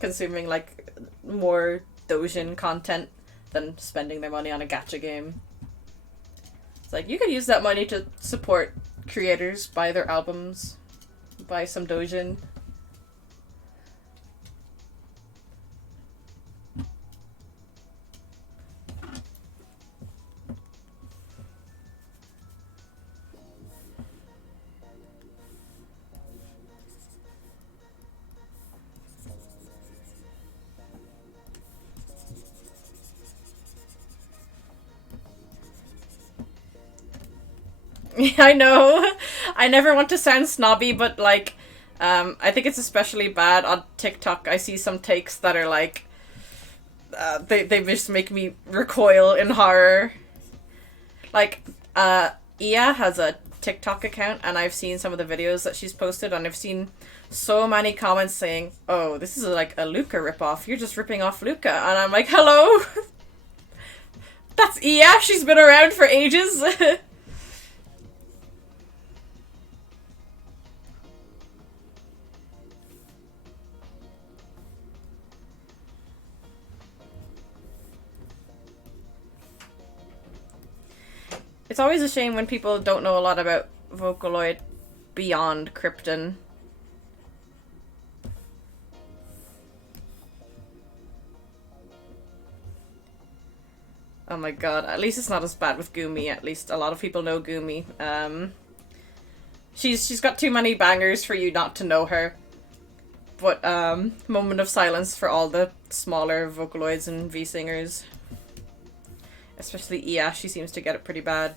consuming like more doujin content than spending their money on a gacha game. It's like, you could use that money to support creators, buy their albums, buy some doujin. Yeah, I know. I never want to sound snobby, but like, I think it's especially bad on TikTok. I see some takes that are like, they just make me recoil in horror. Like, Ia has a TikTok account, and I've seen some of the videos that she's posted, and I've seen so many comments saying, "Oh, this is like a Luca ripoff. You're just ripping off Luca," and I'm like, "Hello, that's Ia. She's been around for ages." It's always a shame when people don't know a lot about Vocaloid beyond Krypton. Oh my god, at least it's not as bad with Gumi. At least a lot of people know Gumi. She's got too many bangers for you not to know her. But moment of silence for all the smaller Vocaloids and V-singers. Especially Ia, she seems to get it pretty bad.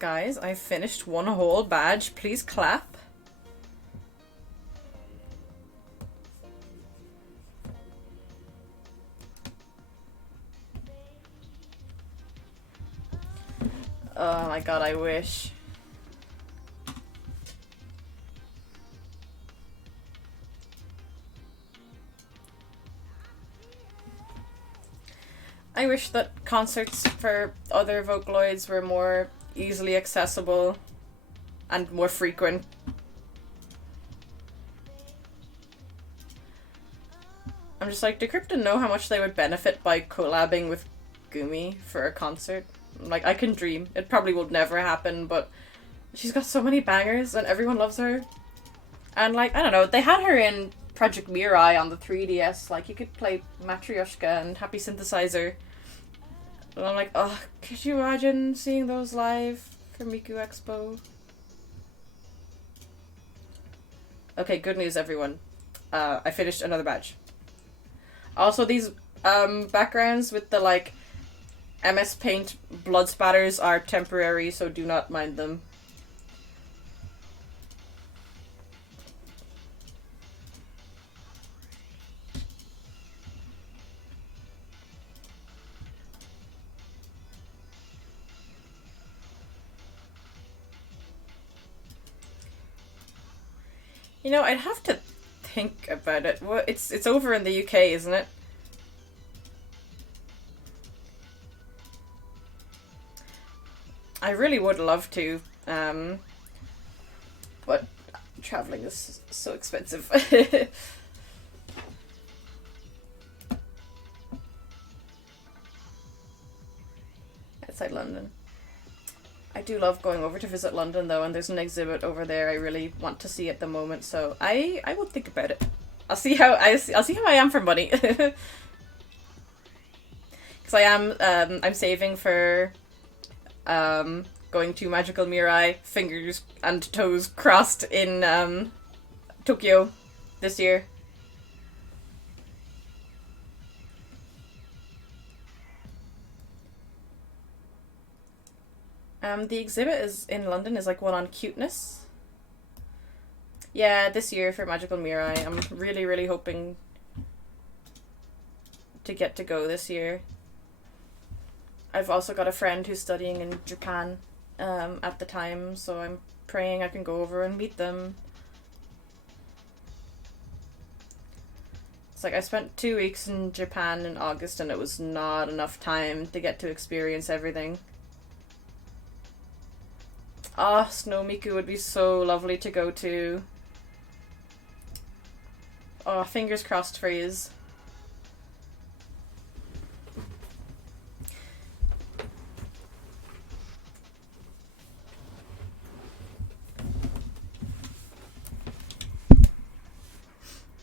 Guys, I finished one whole badge. Please clap. Oh my god, I wish. I wish that concerts for other Vocaloids were more easily accessible and more frequent. I'm just like, do Krypton know how much they would benefit by collabing with Gumi for a concert? Like, I can dream. It probably will never happen, but she's got so many bangers and everyone loves her. And like, I don't know, they had her in Project Mirai on the 3DS. Like, you could play Matryoshka and Happy Synthesizer. And I'm like, oh, could you imagine seeing those live for Miku Expo? Okay, good news, everyone. I finished another badge. Also, these backgrounds with the, like, MS Paint blood spatters are temporary, so do not mind them. You know, I'd have to think about it. Well, it's over in the UK, isn't it? I really would love to, but traveling is so expensive. outside London. I do love going over to visit London though, and there's an exhibit over there I really want to see at the moment, so I will think about it. I'll see how I am for money. Because I am I'm saving for going to Magical Mirai, fingers and toes crossed, in Tokyo this year. The exhibit is in London is like one on cuteness. Yeah, this year for Magical Mirai. I'm really, really hoping to get to go this year. I've also got a friend who's studying in Japan at the time, so I'm praying I can go over and meet them. It's like I spent 2 weeks in Japan in August and it was not enough time to get to experience everything. Ah, Snowmiku would be so lovely to go to. Oh, fingers crossed for yous.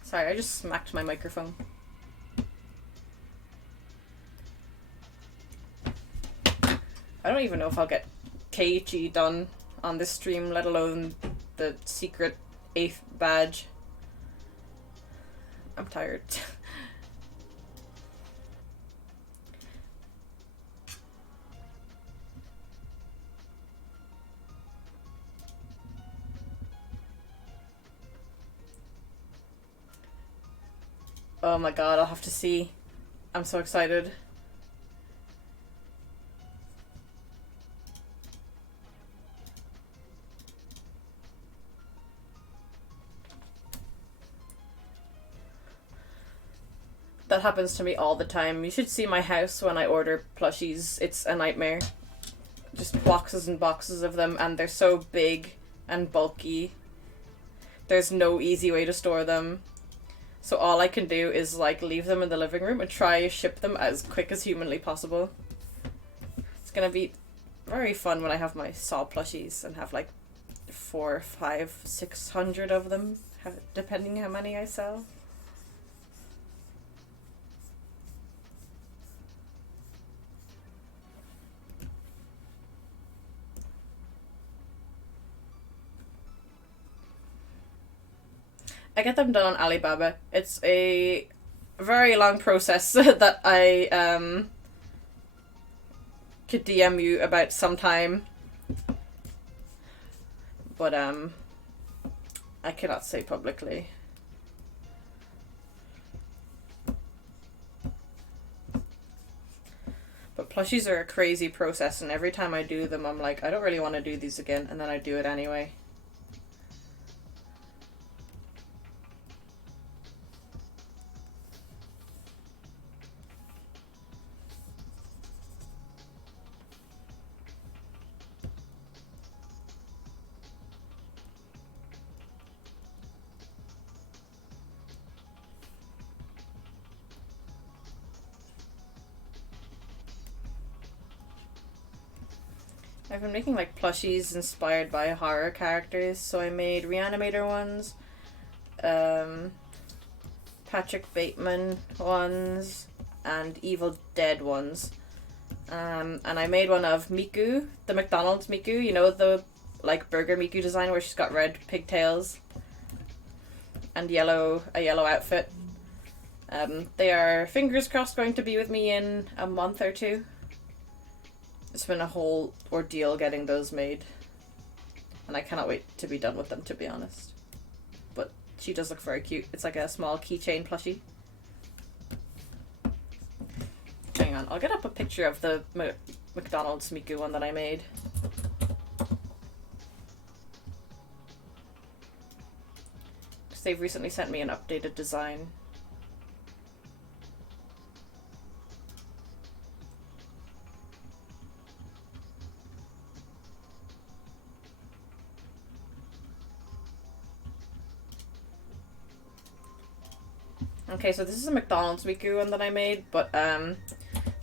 Sorry, I just smacked my microphone. I don't even know if I'll get Keiichi done on this stream, let alone the secret 8th badge. I'm tired. Oh my god, I'll have to see. I'm so excited. That happens to me all the time. You should see my house when I order plushies. It's a nightmare. Just boxes and boxes of them, and they're so big and bulky. There's no easy way to store them. So all I can do is like leave them in the living room and try to ship them as quick as humanly possible. It's gonna be very fun when I have my Saw plushies and have like 400, 500, 600 of them, depending how many I sell. I get them done on Alibaba. It's a very long process that I could DM you about sometime. But I cannot say publicly. But plushies are a crazy process, and every time I do them I'm like, I don't really want to do these again, and then I do it anyway. I've been making like plushies inspired by horror characters, so I made Reanimator ones, Patrick Bateman ones, and Evil Dead ones. And I made one of Miku, the McDonald's Miku, you know, the like burger Miku design where she's got red pigtails and a yellow outfit. They are, fingers crossed, going to be with me in a month or two. It's been a whole ordeal getting those made, and I cannot wait to be done with them, to be honest. But she does look very cute. It's like a small keychain plushie. Hang on, I'll get up a picture of the McDonald's Miku one that I made. Because they've recently sent me an updated design. Okay, so this is a McDonald's Miku one that I made, but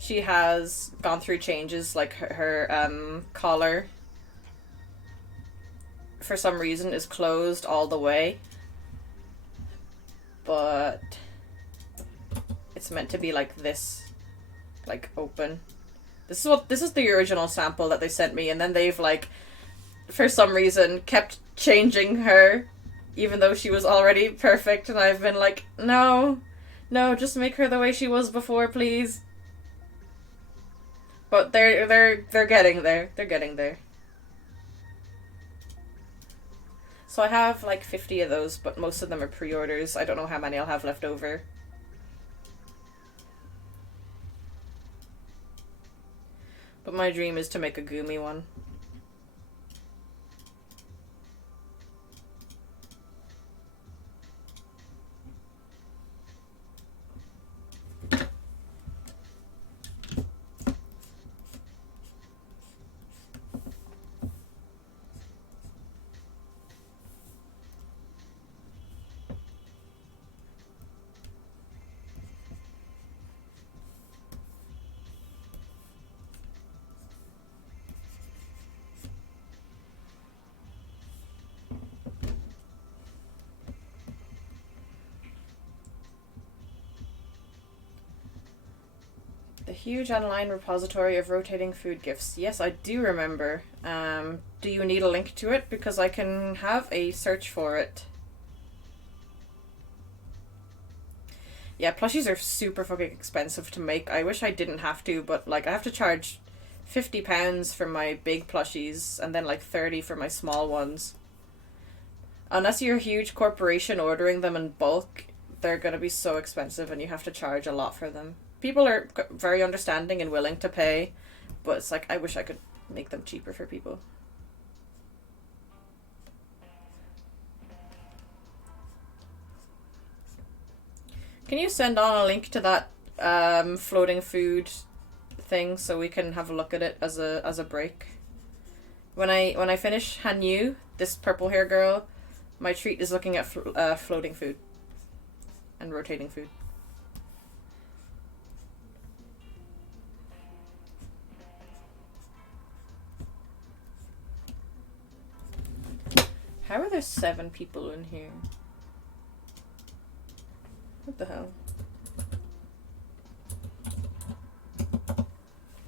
She has gone through changes, like her collar, for some reason, is closed all the way. But it's meant to be like this, like open. This is the original sample that they sent me, and then they've like, for some reason, kept changing her, even though she was already perfect. And I've been like, no, just make her the way she was before, please. But they're getting there. They're getting there. So I have like 50 of those, but most of them are pre-orders. I don't know how many I'll have left over. But my dream is to make a Gumi one. The huge online repository of rotating food gifts. Yes, I do remember. Do you need a link to it? Because I can have a search for it. Yeah, plushies are super fucking expensive to make. I wish I didn't have to, but like I have to charge £50 for my big plushies and then like 30 for my small ones. Unless you're a huge corporation ordering them in bulk, they're gonna be so expensive and you have to charge a lot for them. People are very understanding and willing to pay, but it's like, I wish I could make them cheaper for people. Can you send on a link to that floating food thing so we can have a look at it as a break? When I finish Hanyu, this purple hair girl, my treat is looking at floating food and rotating food. How are there 7 people in here? What the hell?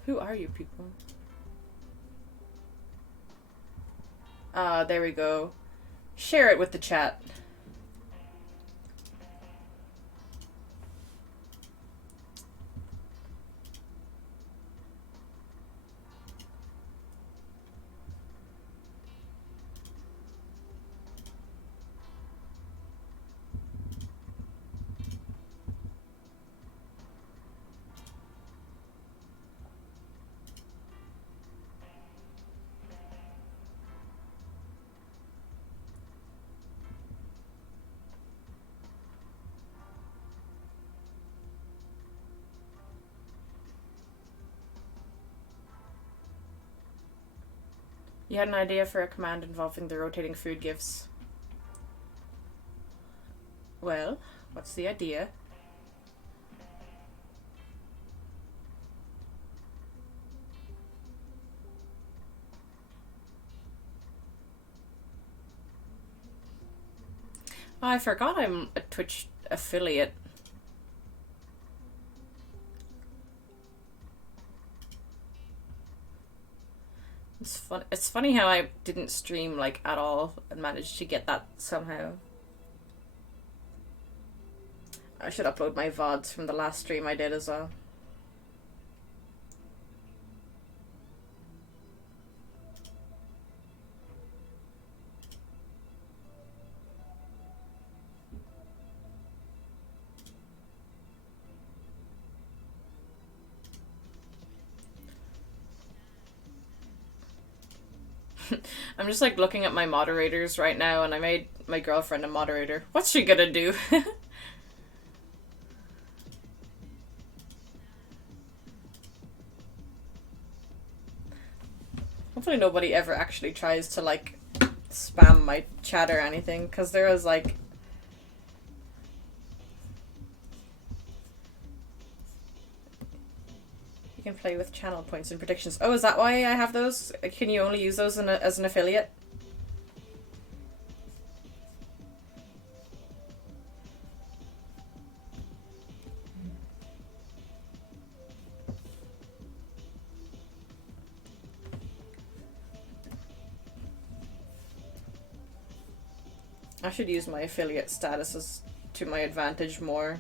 Who are you people? Ah, there we go. Share it with the chat. You had an idea for a command involving the rotating food gifts. Well, what's the idea? Oh, I forgot I'm a Twitch affiliate. It's funny how I didn't stream like at all and managed to get that somehow. I should upload my VODs from the last stream I did as well. I'm just like looking at my moderators right now, and I made my girlfriend a moderator. What's she gonna do? Hopefully nobody ever actually tries to like spam my chat or anything, because there was like You can play with channel points and predictions. Oh, is that why I have those? Can you only use those as an affiliate? I should use my affiliate statuses to my advantage more.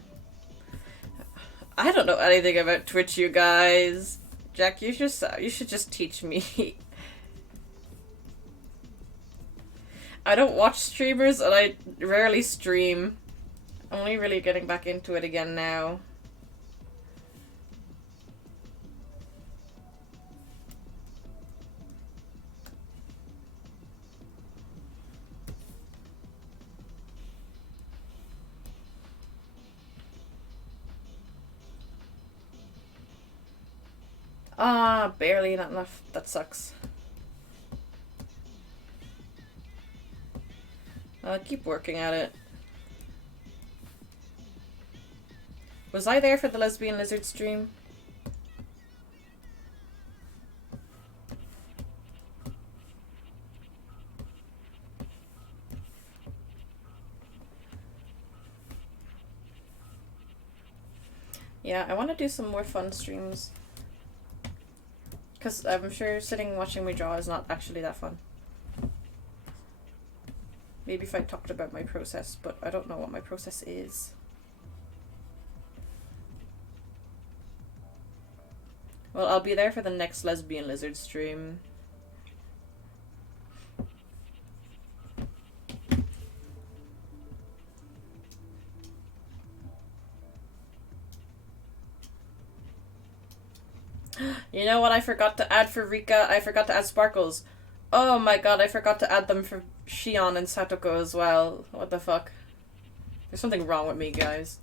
I don't know anything about Twitch, you guys. Jack, you should just teach me. I don't watch streamers and I rarely stream. I'm only really getting back into it again now. Ah, barely, not enough. That sucks. I'll keep working at it. Was I there for the Lesbian Lizard stream? Yeah, I want to do some more fun streams. Because I'm sure sitting and watching me draw is not actually that fun. Maybe if I talked about my process, but I don't know what my process is. Well, I'll be there for the next Lesbian Lizard stream. You know what I forgot to add for Rika? I forgot to add sparkles. Oh my god, I forgot to add them for Shion and Satoko as well. What the fuck? There's something wrong with me, guys.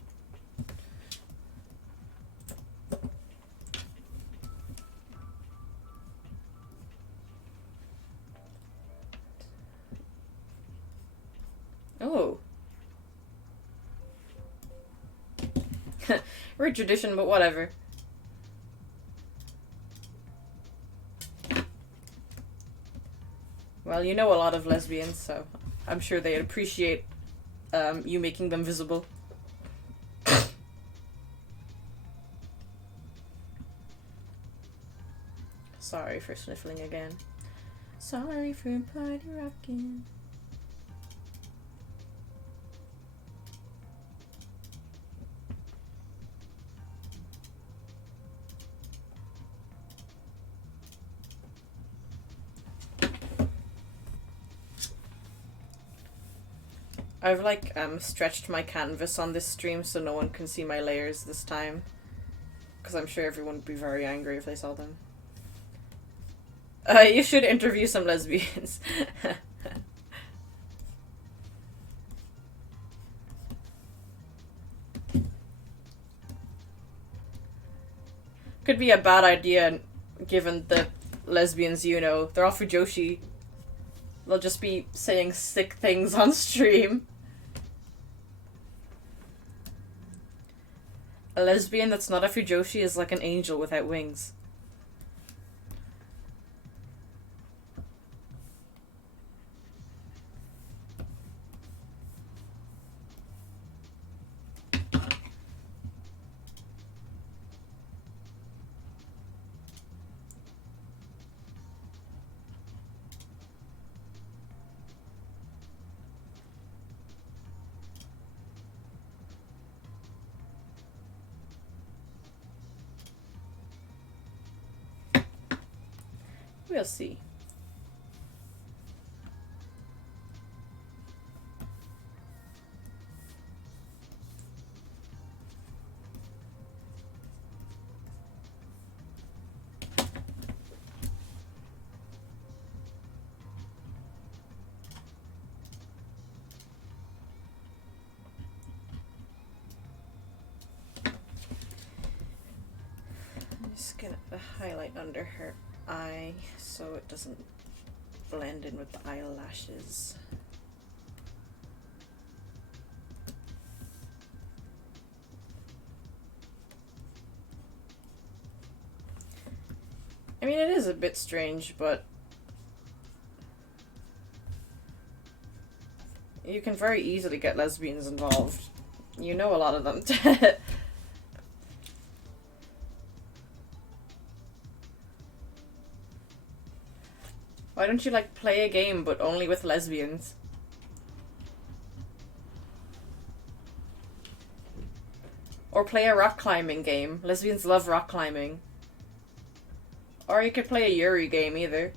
Oh. We're tradition, but whatever. Well, you know a lot of lesbians, so I'm sure they'd appreciate you making them visible. Sorry for sniffling again. Sorry for party rocking. I've like stretched my canvas on this stream so no one can see my layers this time. Because I'm sure everyone would be very angry if they saw them. You should interview some lesbians. Could be a bad idea given the lesbians you know. They're all fujoshi. They'll just be saying sick things on stream. A lesbian that's not a fujoshi is like an angel without wings. We'll see. I'm just gonna highlight under her eye so it doesn't blend in with the eyelashes. mean, it is a bit strange, but you can very easily get lesbians involved. You know a lot of them. Why don't you, like, play a game, but only with lesbians? Or play a rock climbing game. Lesbians love rock climbing. Or you could play a Yuri game, either.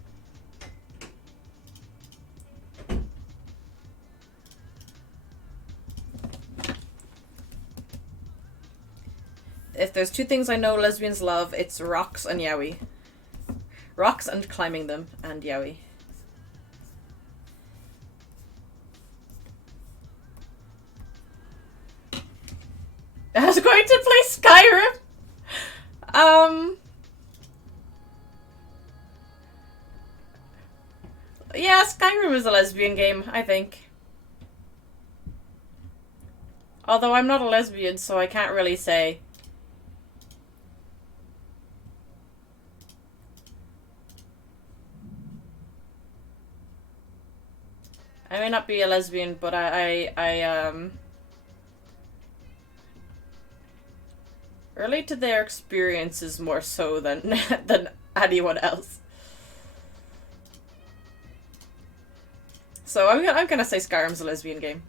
If there's two things I know lesbians love, it's rocks and yaoi. Rocks and climbing them, and yaoi. I was going to play Skyrim! Yeah, Skyrim is a lesbian game, I think. Although I'm not a lesbian, so I can't really say. I may not be a lesbian, but I relate to their experiences more so than than anyone else. So I'm gonna say Skyrim's a lesbian game.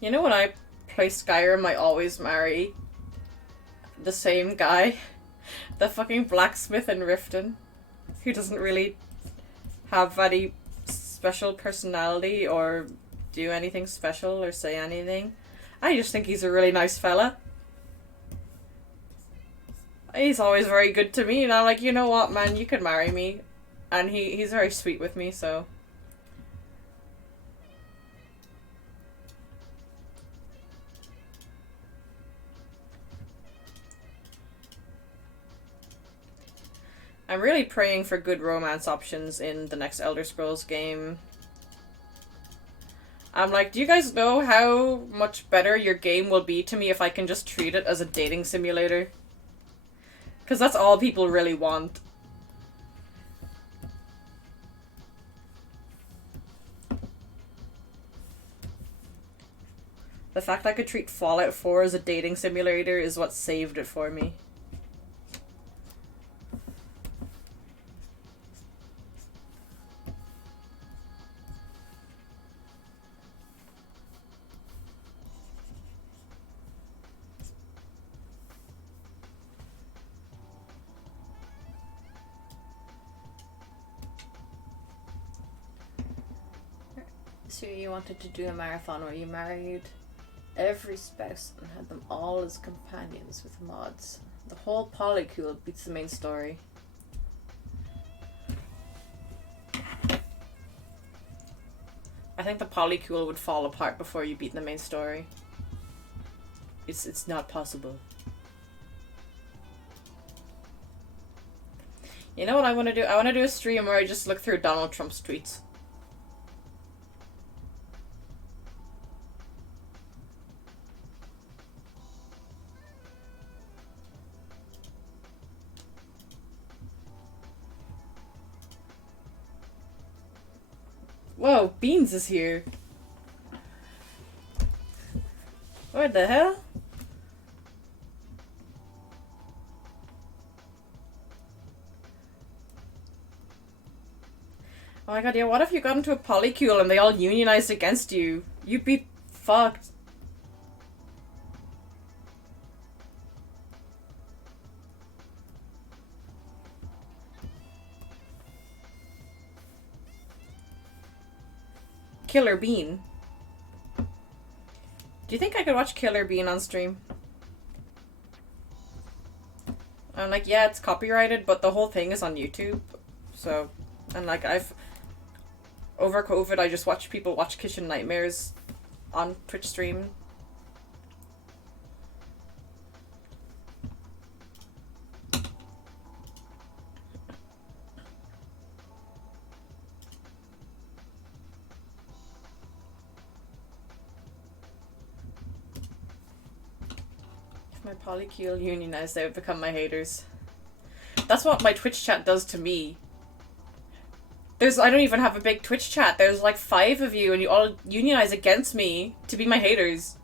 You know, when I play Skyrim, I always marry the same guy. The fucking blacksmith in Riften. Who doesn't really have any special personality or do anything special or say anything. I just think he's a really nice fella. He's always very good to me, and I'm like, you know what, man, you could marry me. And he's very sweet with me, so... I'm really praying for good romance options in the next Elder Scrolls game. I'm like, do you guys know how much better your game will be to me if I can just treat it as a dating simulator? Because that's all people really want. The fact I could treat Fallout 4 as a dating simulator is what saved it for me. So you wanted to do a marathon where you married every spouse and had them all as companions with mods. The whole polycule beats the main story. I think the polycule would fall apart before you beat the main story. It's not possible. You know what I want to do? I want to do a stream where I just look through Donald Trump's tweets. Whoa, Beans is here. What the hell? Oh my god, yeah, what if you got into a polycule and they all unionized against you? You'd be fucked. Killer Bean. Do you think I could watch Killer Bean on stream? I'm like, yeah, it's copyrighted, but the whole thing is on YouTube. So, and like, Over COVID, I just watched people watch Kitchen Nightmares on Twitch stream. If my polycule unionized, they would become my haters. That's what my Twitch chat does to me. I don't even have a big Twitch chat. There's like 5 of you and you all unionize against me to be my haters.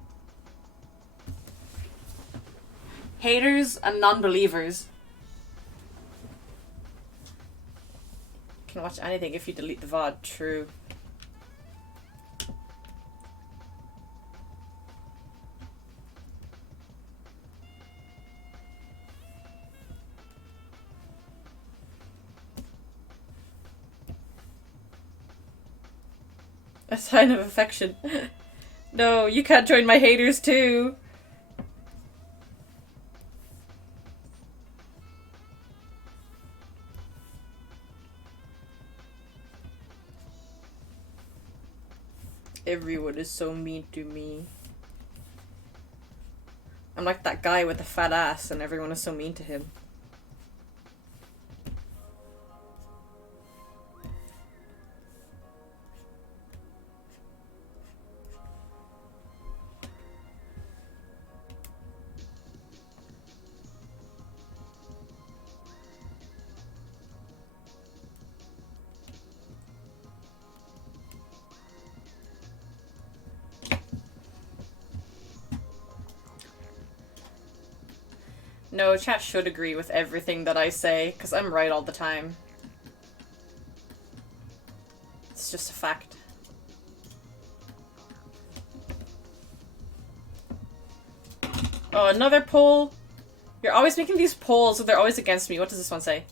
Haters and non-believers. You can watch anything if you delete the VOD. True. A sign of affection. No, you can't join my haters too. Everyone is so mean to me. I'm like that guy with the fat ass and everyone is so mean to him. No, chat should agree with everything that I say, because I'm right all the time. It's just a fact. Oh, another poll? You're always making these polls, so they're always against me. What does this one say?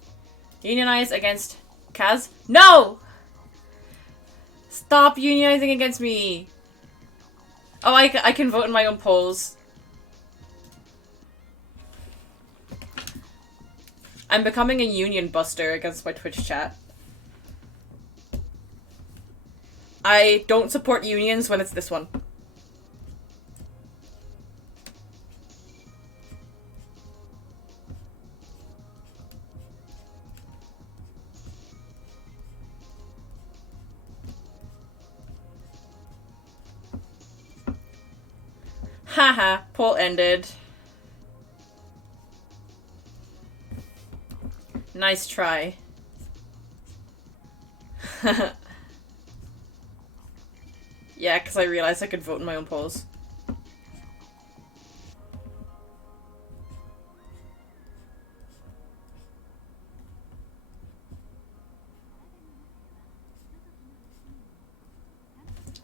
Unionize against Kaz? No! Stop unionizing against me! Oh, I can vote in my own polls. I'm becoming a union buster against my Twitch chat. I don't support unions when it's this one. Haha, poll ended. Nice try. Yeah, because I realized I could vote in my own polls.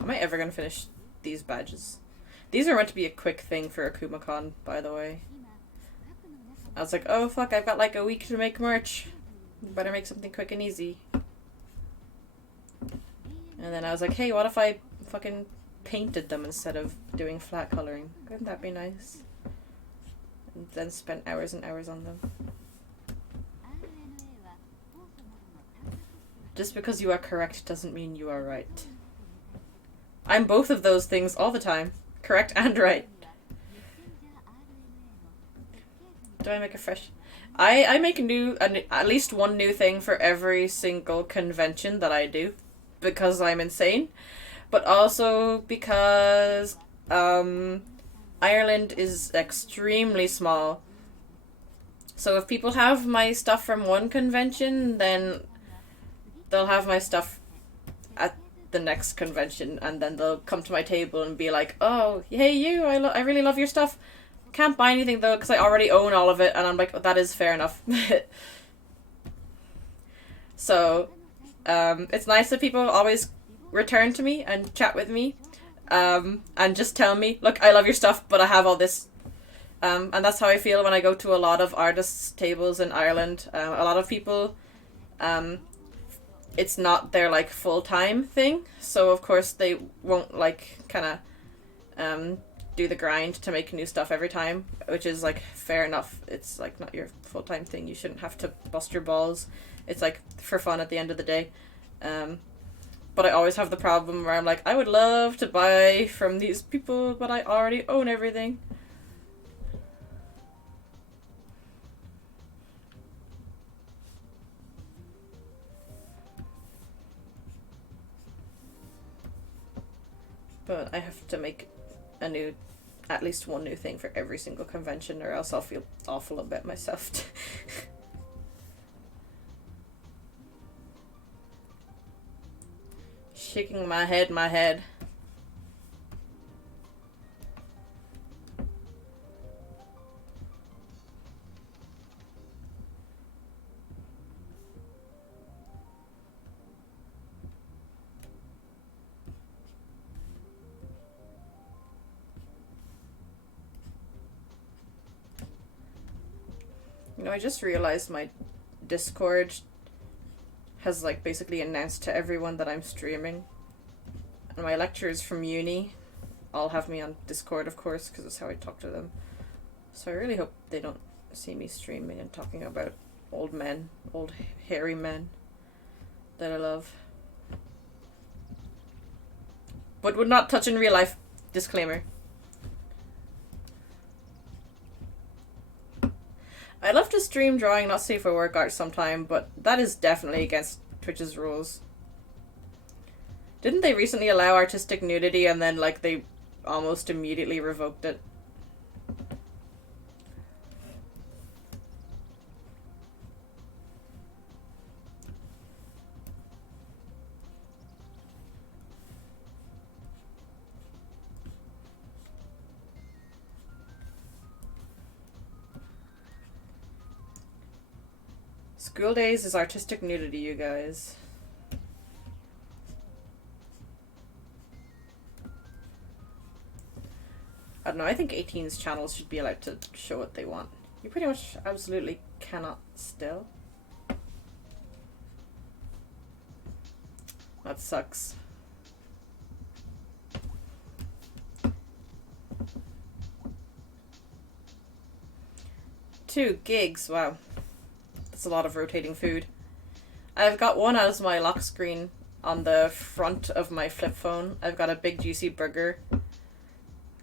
Am I ever going to finish these badges? These are meant to be a quick thing for AkumaCon, by the way. I was like, oh fuck, I've got like a week to make merch. Better make something quick and easy. And then I was like, hey, what if I fucking painted them instead of doing flat coloring? Wouldn't that be nice? And then spent hours and hours on them. Just because you are correct doesn't mean you are right. I'm both of those things all the time. Correct and right. Do I make a fresh... I make at least one new thing for every single convention that I do. Because I'm insane. But also because Ireland is extremely small. So if people have my stuff from one convention, then they'll have my stuff at the next convention. And then they'll come to my table and be like, oh, hey you, I really love your stuff. Can't buy anything though because I already own all of it, and I'm like, oh, that is fair enough. So it's nice that people always return to me and chat with me, and just tell me, look, I love your stuff, but I have all this, and that's how I feel when I go to a lot of artists' tables in Ireland. A lot of people, it's not their like full-time thing, so of course they won't like kind of do the grind to make new stuff every time, which is like fair enough. It's like not your full-time thing. You shouldn't have to bust your balls. It's like for fun at the end of the day. But I always have the problem where I'm like, I would love to buy from these people, but I already own everything. But I have to make at least one new thing for every single convention, or else I'll feel awful about myself. Shaking my head. You know, I just realized my Discord has like basically announced to everyone that I'm streaming. And my lecturers from uni all have me on Discord, of course, because that's how I talk to them. So I really hope they don't see me streaming and talking about old hairy men that I love. But would not touch in real life. Disclaimer. I'd love to stream drawing, not safe for work art sometime, but that is definitely against Twitch's rules. Didn't they recently allow artistic nudity and then, like, they almost immediately revoked it? School days is artistic nudity, you guys. I don't know, I think 18's channels should be allowed to show what they want. You pretty much absolutely cannot still. That sucks. Two gigs, wow. That's a lot of rotating food. I've got one as my lock screen on the front of my flip phone. I've got a big juicy burger.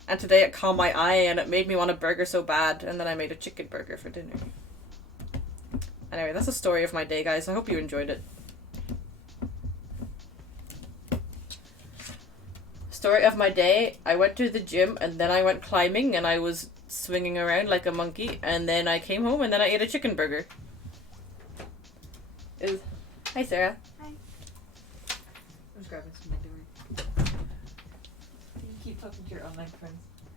And today it caught my eye and it made me want a burger so bad, and then I made a chicken burger for dinner. Anyway, that's the story of my day, guys. I hope you enjoyed it. Story of my day, I went to the gym and then I went climbing and I was swinging around like a monkey, and then I came home and then I ate a chicken burger. Hi, Sarah. Hi. I'm just grabbing some my door. You keep talking to your online friends.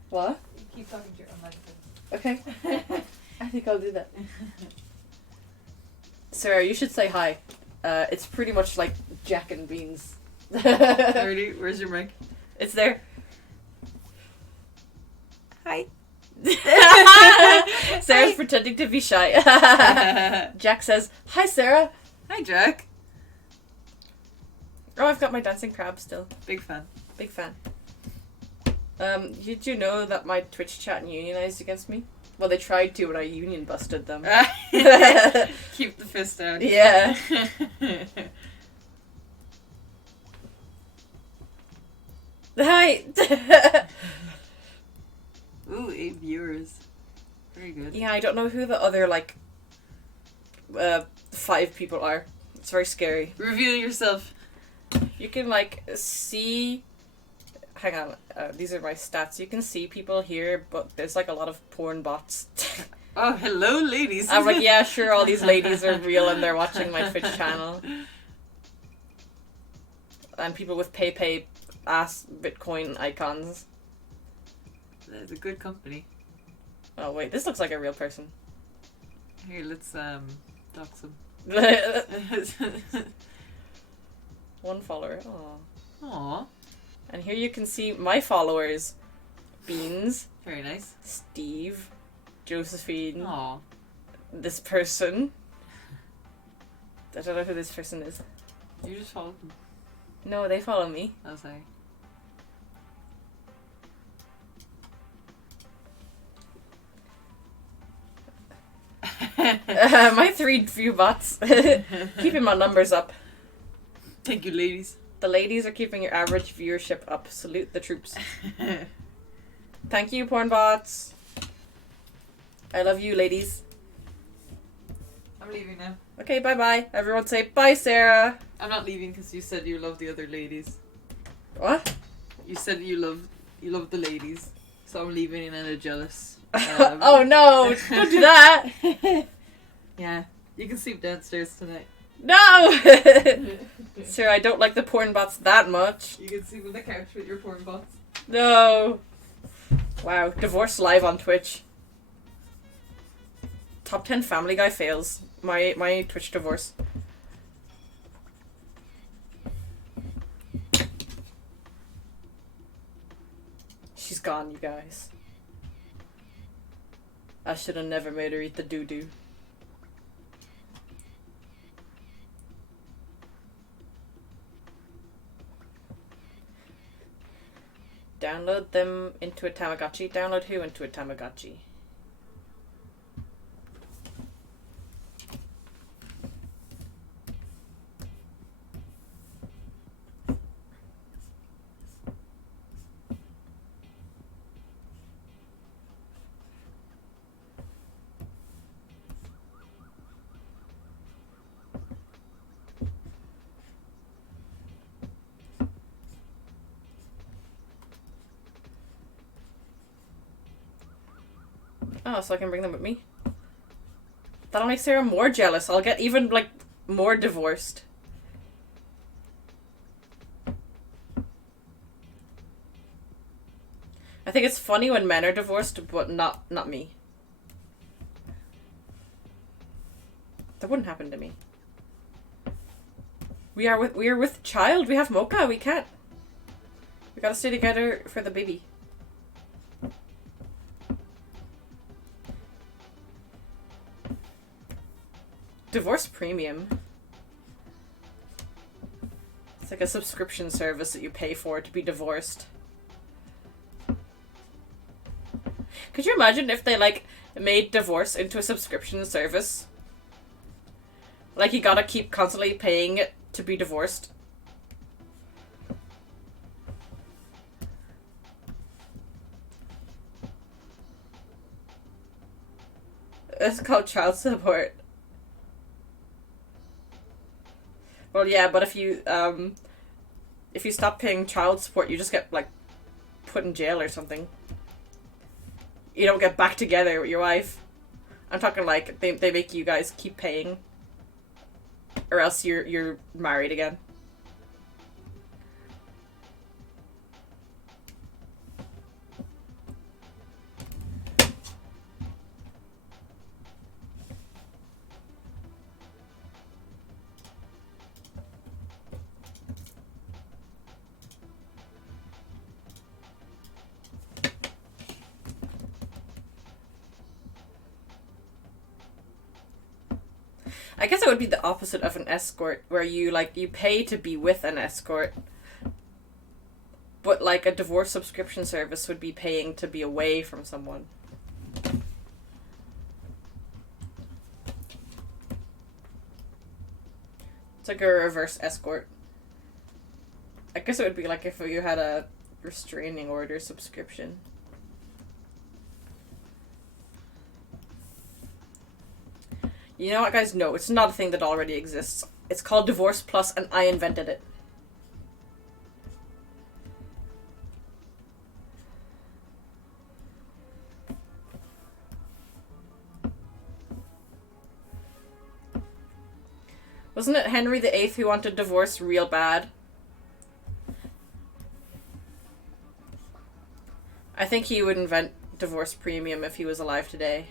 What? You keep talking to your online friends. Okay. I think I'll do that. Sarah, you should say hi. It's pretty much like Jack and Beans. Already? Where's your mic? It's there. Hi. Sarah's pretending to be shy. Jack says, "Hi, Sarah." Hi, Jack. Oh, I've got my dancing crab still. Big fan. Big fan. Did you know that my Twitch chat unionized against me? Well, they tried to, but I union busted them. Keep the fist down. Yeah. Hi. Ooh, 8 viewers. Very good. Yeah, I don't know who the other, 5 people are. It's very scary. Reveal yourself. You can, see... Hang on. These are my stats. You can see people here, but there's, a lot of porn bots. Oh, hello, ladies. I'm like, yeah, sure, all these ladies are real and they're watching my Twitch channel. And people with pay ass Bitcoin icons. That's a good company. Oh, wait, this looks like a real person. Here, let's, dox them. 1 follower. Aww. Aww. And here you can see my followers. Beans. Very nice. Steve. Josephine. Aww. This person. I don't know who this person is. You just followed them. No, they follow me. Oh, sorry. My 3 view bots. Keeping my numbers up. Thank you, ladies. The ladies are keeping your average viewership up. Salute the troops. Thank you, porn bots. I love you, ladies. I'm leaving now. Okay, bye-bye. Everyone say bye, Sarah. I'm not leaving because you said you love the other ladies. What? You said you love the ladies. So I'm leaving in a jealous. Oh no! Don't do that! Yeah. You can sleep downstairs tonight. No! Sarah, I don't like the porn bots that much. You can sleep on the couch with your porn bots. No. Wow, divorce live on Twitch. Top 10 Family Guy fails. My Twitch divorce. She's gone, you guys. I should have never made her eat the doo-doo. Download them into a Tamagotchi. Download who into a Tamagotchi? Oh, so I can bring them with me? That'll make Sarah more jealous. I'll get even, like, more divorced. I think it's funny when men are divorced, but not me. That wouldn't happen to me. We are with child. We have Mocha. We can't. We gotta stay together for the baby. Divorce Premium. It's like a subscription service that you pay for to be divorced. Could you imagine if they, like, made divorce into a subscription service? Like, you gotta keep constantly paying it to be divorced. It's called child support. Well, yeah, but if you stop paying child support, you just get, like, put in jail or something. You don't get back together with your wife. I'm talking, like, they make you guys keep paying. Or else you're married again. I guess it would be the opposite of an escort, where you pay to be with an escort. But, like, a divorce subscription service would be paying to be away from someone. It's like a reverse escort. I guess it would be like if you had a restraining order subscription. You know what, guys? No, it's not a thing that already exists. It's called Divorce Plus, and I invented it. Wasn't it Henry VIII who wanted divorce real bad? I think he would invent Divorce Premium if he was alive today.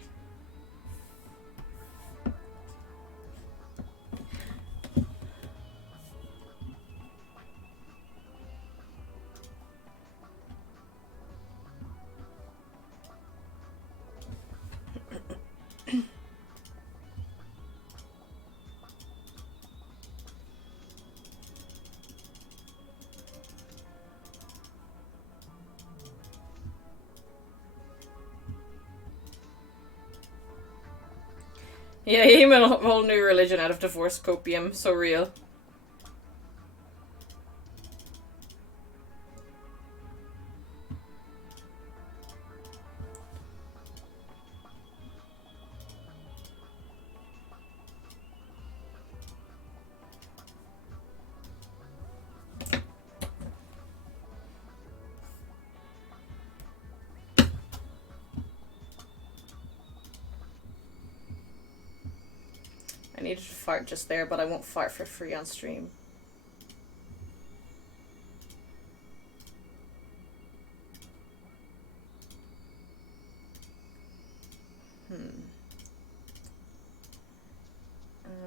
Yeah, he made a whole new religion out of divorce copium. So real. fart just there, but I won't fart for free on stream.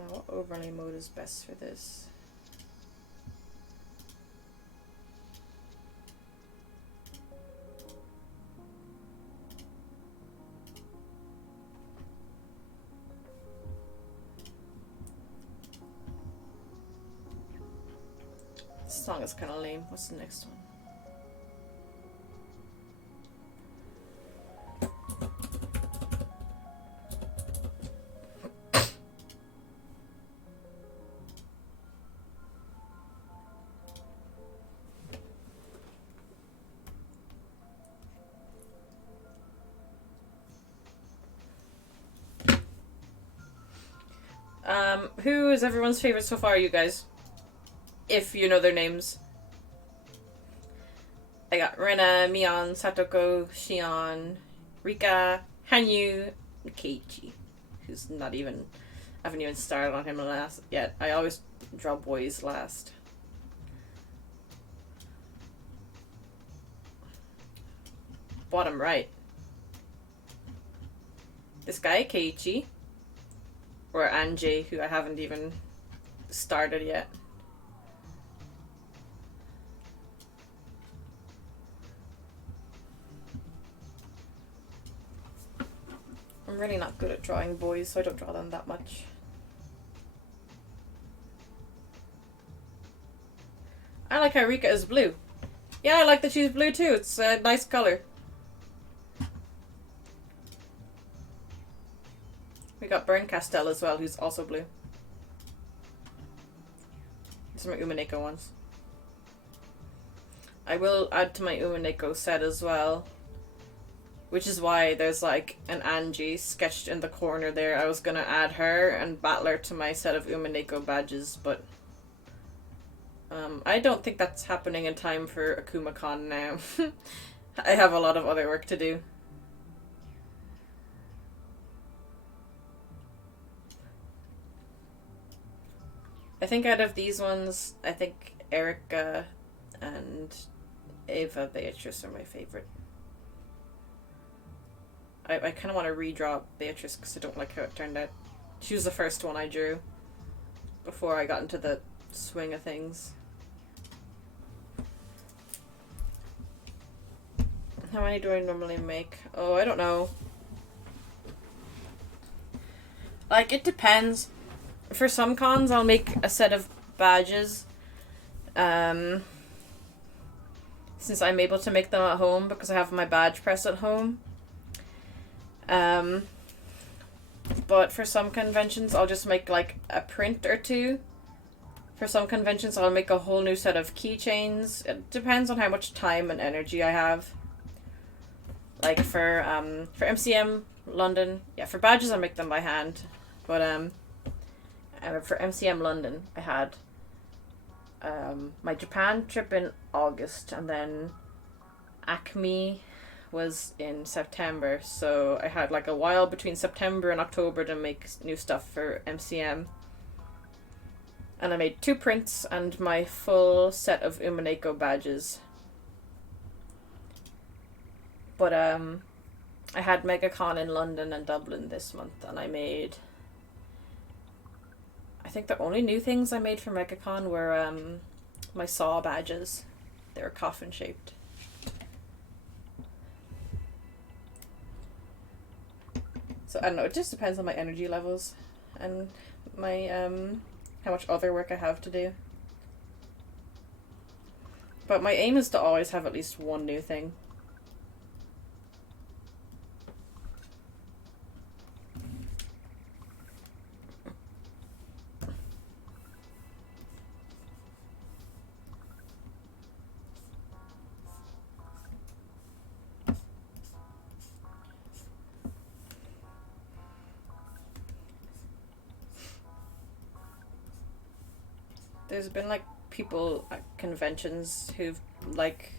What overlay mode is best for this? This song is kind of lame. What's the next one? Who is everyone's favorite so far, you guys? If you know their names. I got Rena, Mion, Satoko, Shion, Rika, Hanyu, and Keiichi. Who's not even... I haven't even started on him last yet. I always draw boys last. Bottom right. This guy, Keiichi. Or Anjay, who I haven't even started yet. I'm really not good at drawing boys, so I don't draw them that much. I like how Rika is blue. Yeah, I like that she's blue too. It's a nice color. We got Burn Castell as well, who's also blue. These are my Umineko ones. I will add to my Umineko set as well. Which is why there's like an Angie sketched in the corner there. I was gonna add her and Battler to my set of Umineko badges, but I don't think that's happening in time for AkumaCon now. I have a lot of other work to do. I think out of these ones, I think Erica and Ava Beatrice are my favorite. I kind of want to redraw Beatrice because I don't like how it turned out. She was the first one I drew before I got into the swing of things. How many do I normally make? Oh, I don't know. Like, it depends. For some cons, I'll make a set of badges. Since I'm able to make them at home because I have my badge press at home. But for some conventions, I'll just make like a print or two. For some conventions, I'll make a whole new set of keychains. It depends on how much time and energy I have. Like for MCM London, yeah, for badges I make them by hand. But for MCM London, I had my Japan trip in August, and then Acme was in September, so I had like a while between September and October to make new stuff for MCM. And I made 2 prints and my full set of Umineko badges. But I had MegaCon in London and Dublin this month, and I made... I think the only new things I made for MegaCon were my saw badges. They were coffin shaped. So I don't know, it just depends on my energy levels and my how much other work I have to do. But my aim is to always have at least one new thing. There's been like people at conventions who've like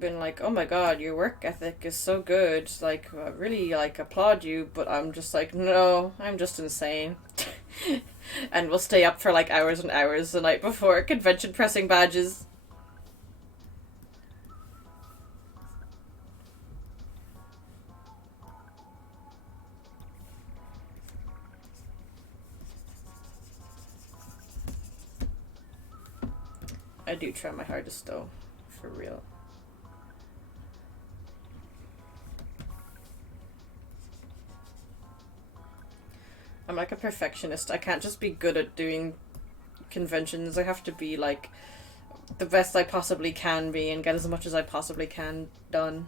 been like, oh my god, your work ethic is so good, like I really like applaud you, but I'm just like, no, I'm just insane. And we'll stay up for like hours and hours the night before convention pressing badges. I do try my hardest though, for real. I'm like a perfectionist. I can't just be good at doing conventions. I have to be like the best I possibly can be and get as much as I possibly can done.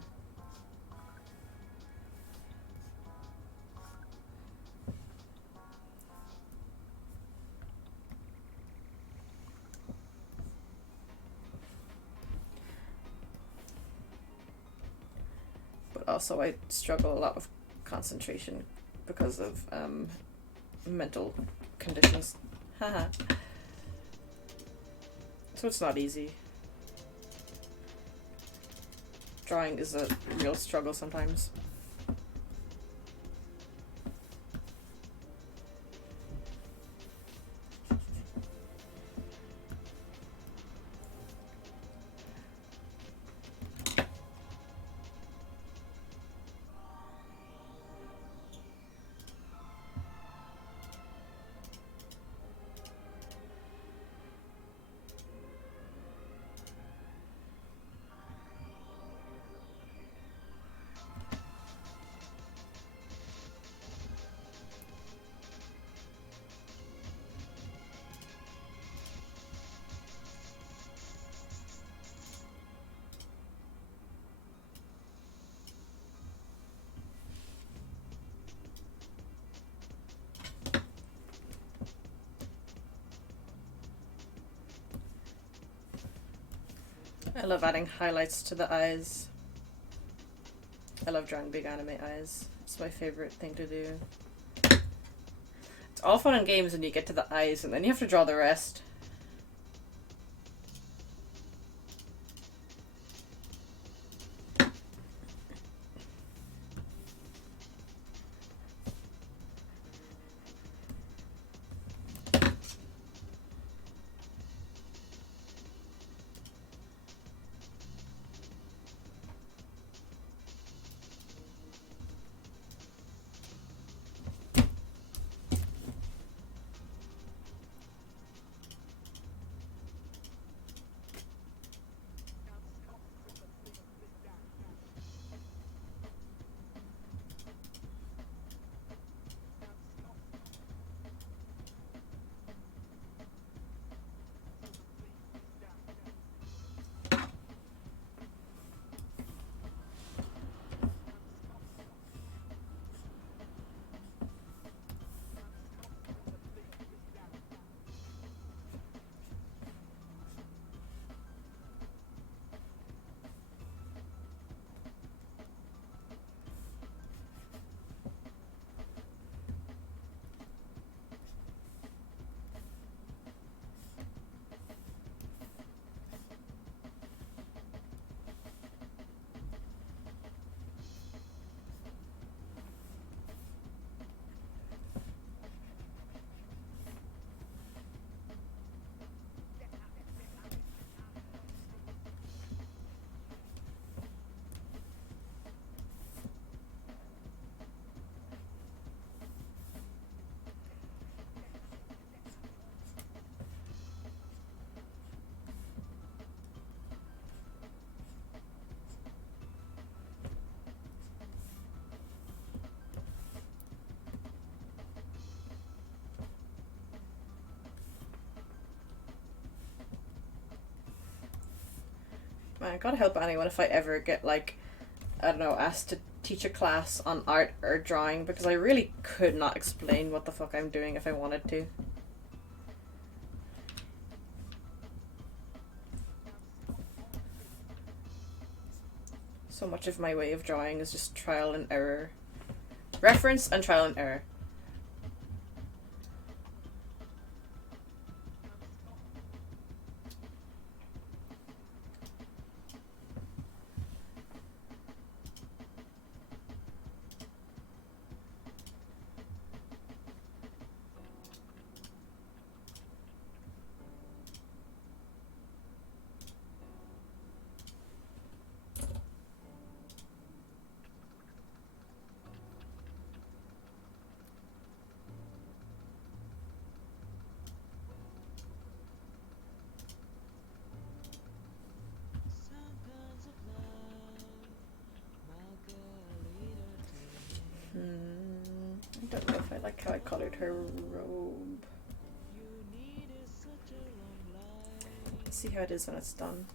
But also I struggle a lot with concentration because of mental conditions. Haha. So it's not easy. Drawing is a real struggle sometimes. I love adding highlights to the eyes. I love drawing big anime eyes. It's my favorite thing to do. It's all fun and games when you get to the eyes and then you have to draw the rest. Man, God help anyone if I ever get, like, I don't know, asked to teach a class on art or drawing, because I really could not explain what the fuck I'm doing if I wanted to. So much of my way of drawing is just trial and error. Reference and trial and error. like how I colored her robe. Let's see how it is when it's done.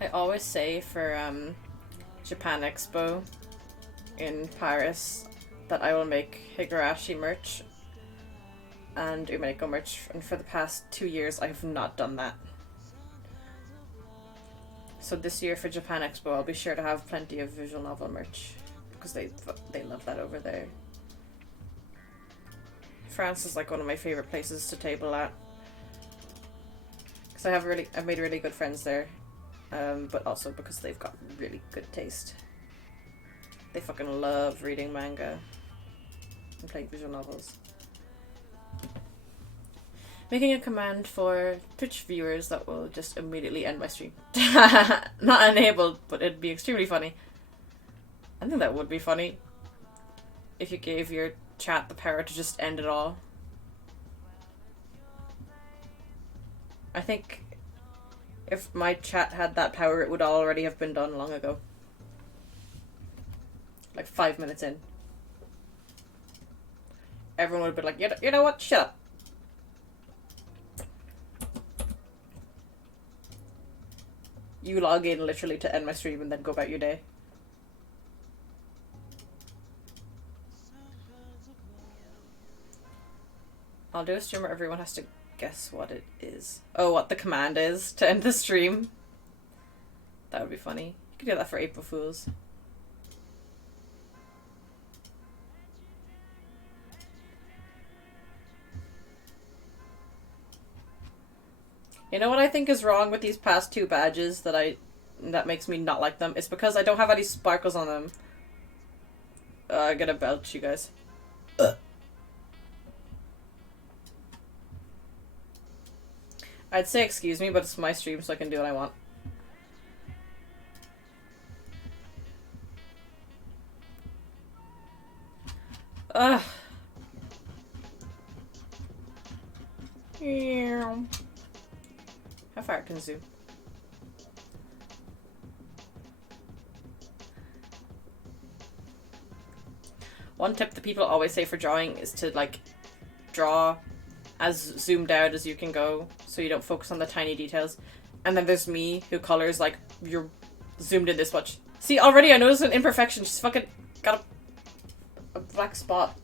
I always say for Japan Expo in Paris that I will make Higurashi merch and Umineko merch, and for the past 2 years I have not done that. So this year for Japan Expo I'll be sure to have plenty of visual novel merch because they love that over there. France is like one of my favorite places to table at because I've made really good friends there. But also because they've got really good taste. They fucking love reading manga and playing visual novels. Making a command for Twitch viewers that will just immediately end my stream. Not enabled, but it'd be extremely funny. I think that would be funny if you gave your chat the power to just end it all. I think if my chat had that power, it would already have been done long ago. Like 5 minutes in. Everyone would have been like, you know what? Shut up. You log in literally to end my stream and then go about your day. I'll do a stream where everyone has to guess what it is. Oh, what the command is to end the stream. That would be funny. You could do that for April Fools. You know what I think is wrong with these past 2 badges that makes me not like them? It's because I don't have any sparkles on them. I'm gonna belch, you guys. I'd say excuse me, but it's my stream so I can do what I want. Ugh. How far can zoom? One tip that people always say for drawing is to like draw as zoomed out as you can go so you don't focus on the tiny details. And then there's me who colors like you're zoomed in this much. See, already I noticed an imperfection. She's fucking got a black spot.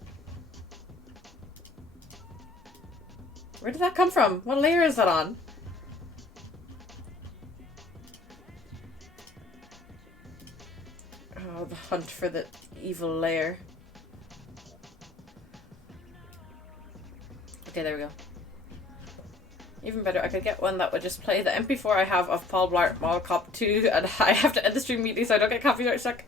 Where did that come from? What layer is that on? Oh, the hunt for the evil layer. Okay, there we go. Even better, I could get one that would just play the MP4 I have of Paul Blart Mall Cop 2, and I have to end the stream immediately so I don't get copyright struck.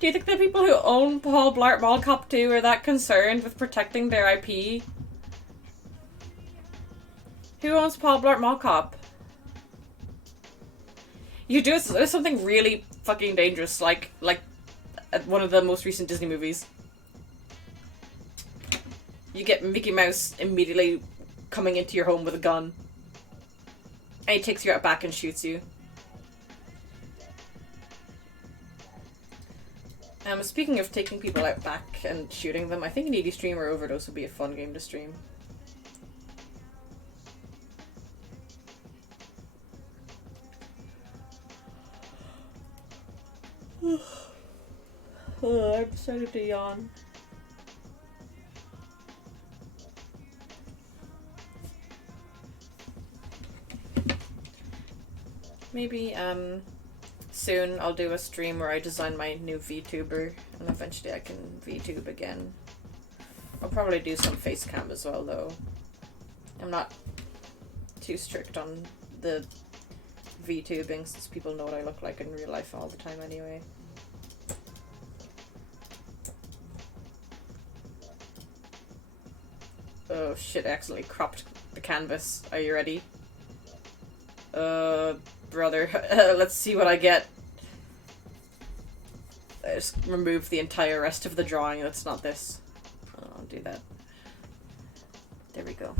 Do you think the people who own Paul Blart Mall Cop 2 are that concerned with protecting their IP? Who owns Paul Blart Mall Cop? You do something really fucking dangerous, like one of the most recent Disney movies. You get Mickey Mouse immediately coming into your home with a gun. And he takes you out back and shoots you. Speaking of taking people out back and shooting them, I think an 80 Streamer Overdose would be a fun game to stream. Oh, I'm starting to yawn. Maybe, soon I'll do a stream where I design my new VTuber, and eventually I can VTube again. I'll probably do some face cam as well, though. I'm not too strict on the VTubing, since people know what I look like in real life all the time anyway. Oh shit, I accidentally cropped the canvas. Are you ready? Brother, let's see what I get. I just remove the entire rest of the drawing that's not this. I'll do that. There we go.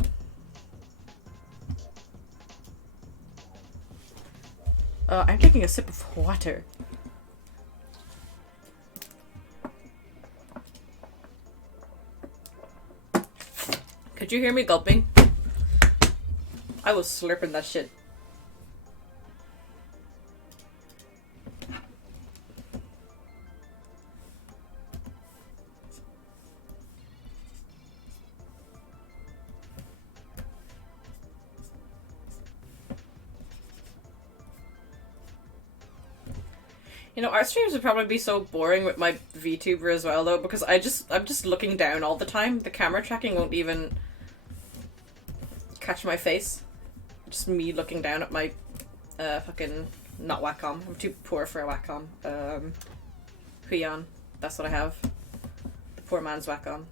I'm taking a sip of water. Could you hear me gulping? I was slurping that shit. You know, art streams would probably be so boring with my VTuber as well, though, because I'm just looking down all the time. The camera tracking won't even catch my face. Just me looking down at my fucking not Wacom. I'm too poor for a Wacom. Huion. That's what I have. The poor man's Wacom.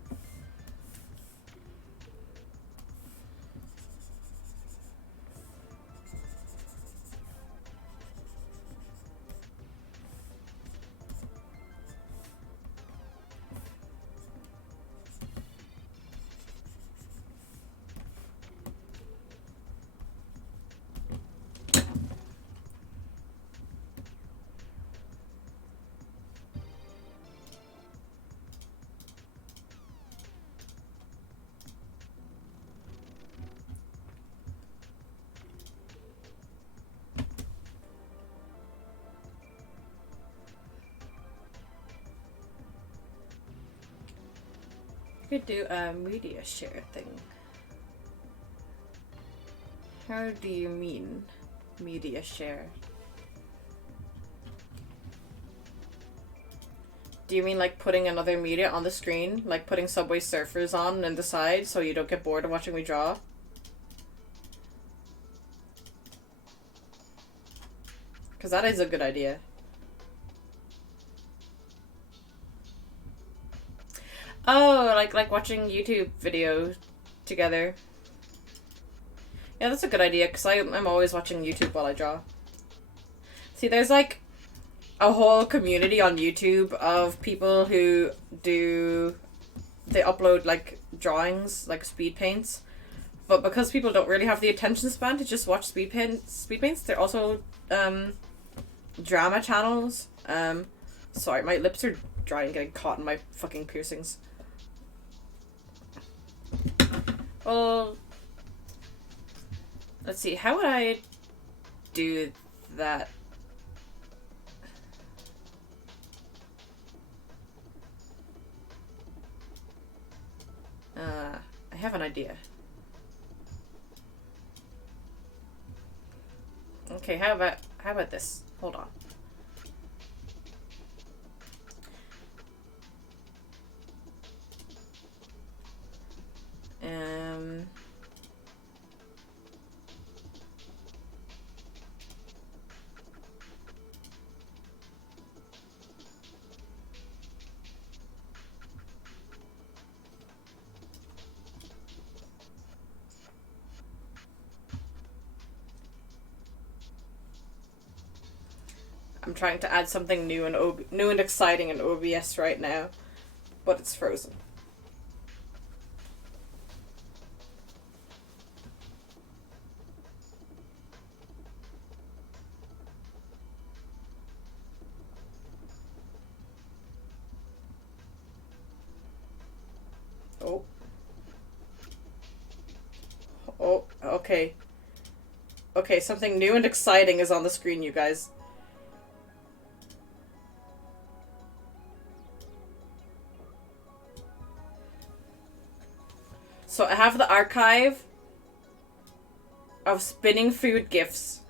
Could do a media share thing. How do you mean media share? Do you mean like putting another media on the screen? Like putting Subway Surfers on the side so you don't get bored of watching me draw? Because that is a good idea. Oh, like watching YouTube videos together. Yeah, that's a good idea, because I'm always watching YouTube while I draw. See, there's like a whole community on YouTube of people who they upload like drawings, like speed paints. But because people don't really have the attention span to just watch speed paints, they're also drama channels. Sorry, my lips are dry and getting caught in my fucking piercings. Well, let's see, how would I do that? I have an idea. Okay, how about this? Hold on. I'm trying to add something new and exciting in OBS right now, but it's frozen. Oh. Oh, okay. Okay, something new and exciting is on the screen, you guys. So I have the archive of spinning food gifs.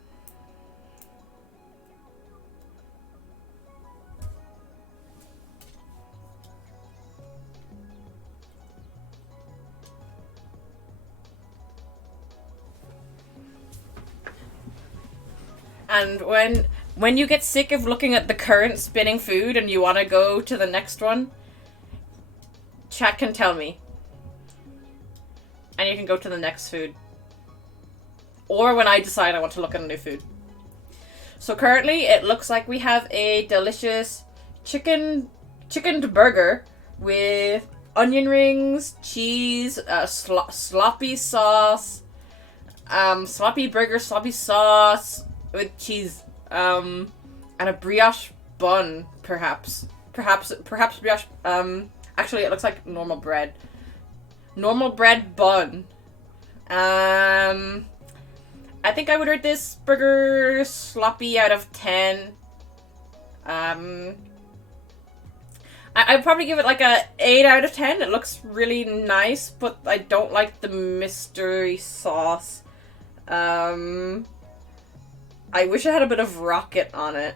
And when you get sick of looking at the current spinning food and you want to go to the next one, chat can tell me. And you can go to the next food. Or when I decide I want to look at a new food. So currently it looks like we have a delicious chickened burger with onion rings, cheese, sloppy sauce, sloppy burger, sloppy sauce with cheese, and a brioche bun, perhaps brioche. Actually, it looks like normal bread bun. I think I would rate this burger sloppy out of 10. I'd probably give it like a 8 out of 10. It looks really nice, but I don't like the mystery sauce. I wish it had a bit of rocket on it.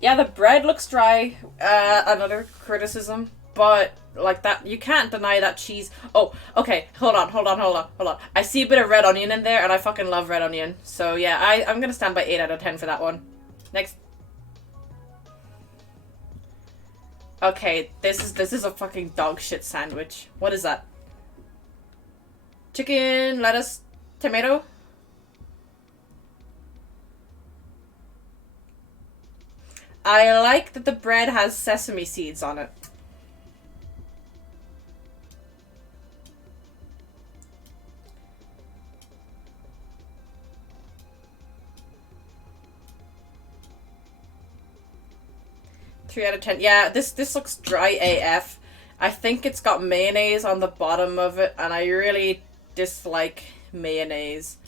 Yeah, the bread looks dry. Another criticism. But, like, that, you can't deny that cheese. Oh, okay, hold on. I see a bit of red onion in there, and I fucking love red onion. So, yeah, I'm gonna stand by 8 out of 10 for that one. Next. Okay, this is a fucking dog shit sandwich. What is that? Chicken, lettuce, tomato? I like that the bread has sesame seeds on it. Three out of 10. Yeah, this looks dry AF. I think it's got mayonnaise on the bottom of it, and I really dislike mayonnaise.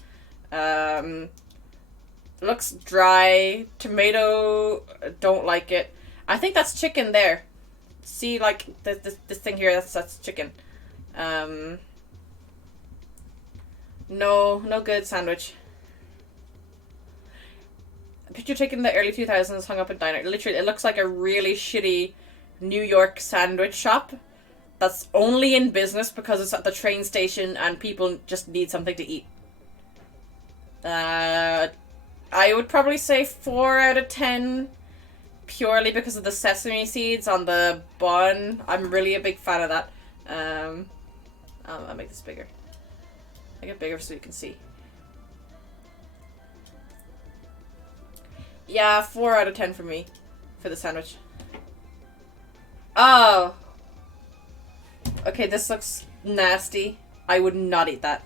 Looks dry. Tomato, don't like it. I think that's chicken there. See, like, this thing here, that's chicken. No good sandwich. Picture taken in the early 2000s, hung up in diner. Literally, it looks like a really shitty New York sandwich shop that's only in business because it's at the train station and people just need something to eat. I would probably say 4 out of 10 purely because of the sesame seeds on the bun. I'm really a big fan of that. I'll make this bigger. Make it bigger so you can see. Yeah, 4 out of 10 for me. For the sandwich. Oh! Okay, this looks nasty. I would not eat that.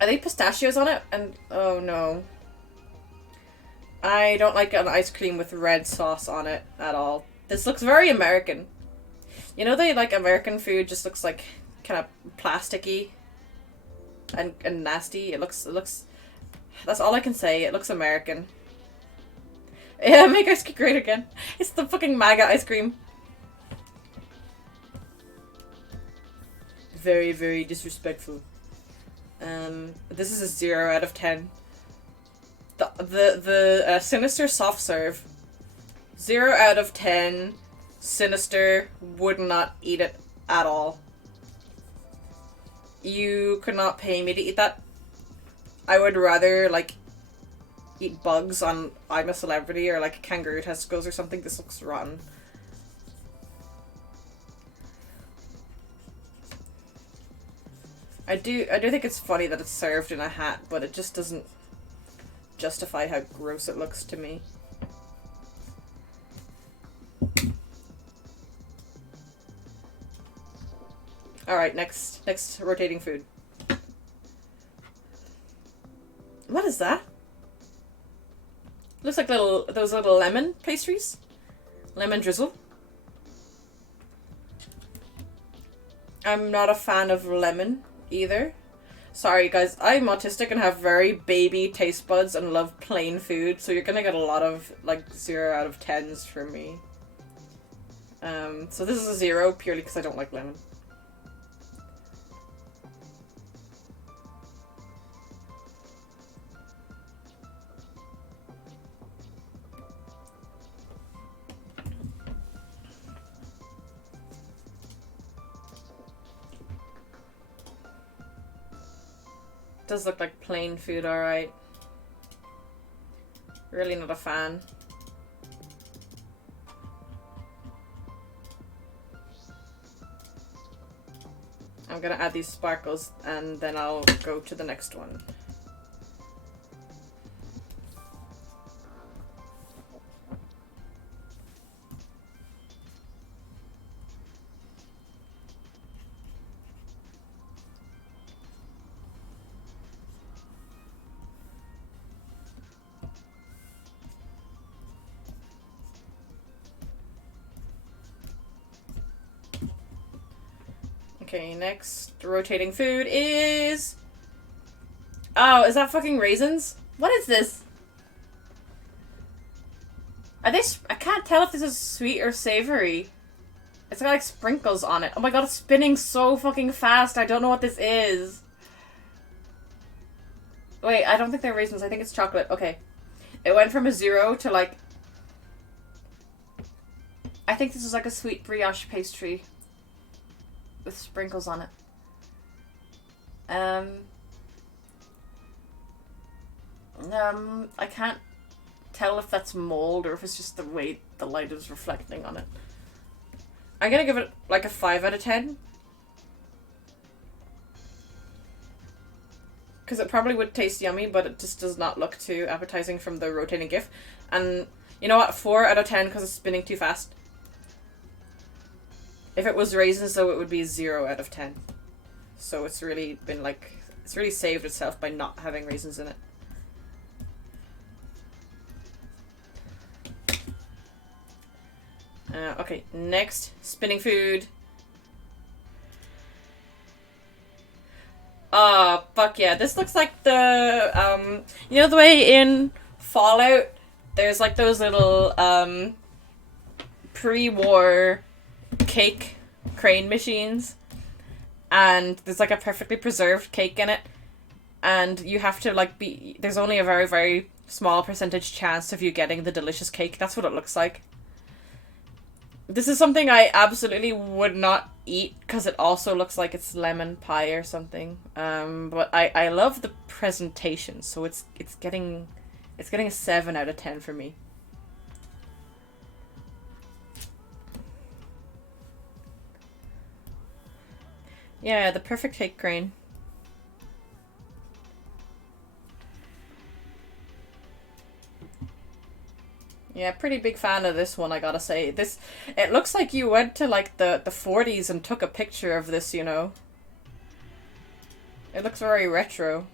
Are they pistachios on it? And oh no. I don't like an ice cream with red sauce on it at all. This looks very American. You know, they like American food just looks like kind of plasticky and nasty. It looks that's all I can say. It looks American. Yeah, make ice cream great again. It's the fucking MAGA ice cream. Very, very disrespectful. This is a 0 out of 10. The Sinister soft serve. 0 out of 10. Sinister, would not eat it at all. You could not pay me to eat that. I would rather, like, eat bugs on I'm a Celebrity or, like, kangaroo testicles or something. This looks rotten. I do think it's funny that it's served in a hat, but it just doesn't justify how gross it looks to me. Alright, next rotating food. What is that? Looks like those little lemon pastries. Lemon drizzle. I'm not a fan of lemon either. Sorry guys, I'm autistic and have very baby taste buds and love plain food, so you're gonna get a lot of like 0 out of 10s from me. So this is a 0 purely because I don't like lemon. Does look like plain food, alright. Really not a fan. I'm gonna add these sparkles and then I'll go to the next one. Okay, next rotating food is... Oh, is that fucking raisins? What is this? Are they... I can't tell if this is sweet or savory. It's got like sprinkles on it. Oh my god, it's spinning so fucking fast. I don't know what this is. Wait, I don't think they're raisins. I think it's chocolate. Okay. It went from a 0 to like... I think this is like a sweet brioche pastry. With sprinkles on it. I can't tell if that's mold or if it's just the way the light is reflecting on it. I'm gonna give it like a 5 out of 10. Because it probably would taste yummy, but it just does not look too appetizing from the rotating GIF. And you know what? 4 out of 10 because it's spinning too fast. If it was raisins, though, it would be 0 out of 10. So it's really been like... It's really saved itself by not having raisins in it. Okay, next. Spinning food. Oh, fuck yeah. This looks like the... you know the way in Fallout, there's like those little pre-war... cake crane machines, and there's like a perfectly preserved cake in it, and you have to like be... There's only a very, very small percentage chance of you getting the delicious cake. That's what it looks like. This is something I absolutely would not eat because it also looks like it's lemon pie or something. But I love the presentation, so it's getting a 7 out of 10 for me. Yeah, the perfect cake crane. Yeah, pretty big fan of this one, I gotta say. This, it looks like you went to like the 40s and took a picture of this, you know. It looks very retro.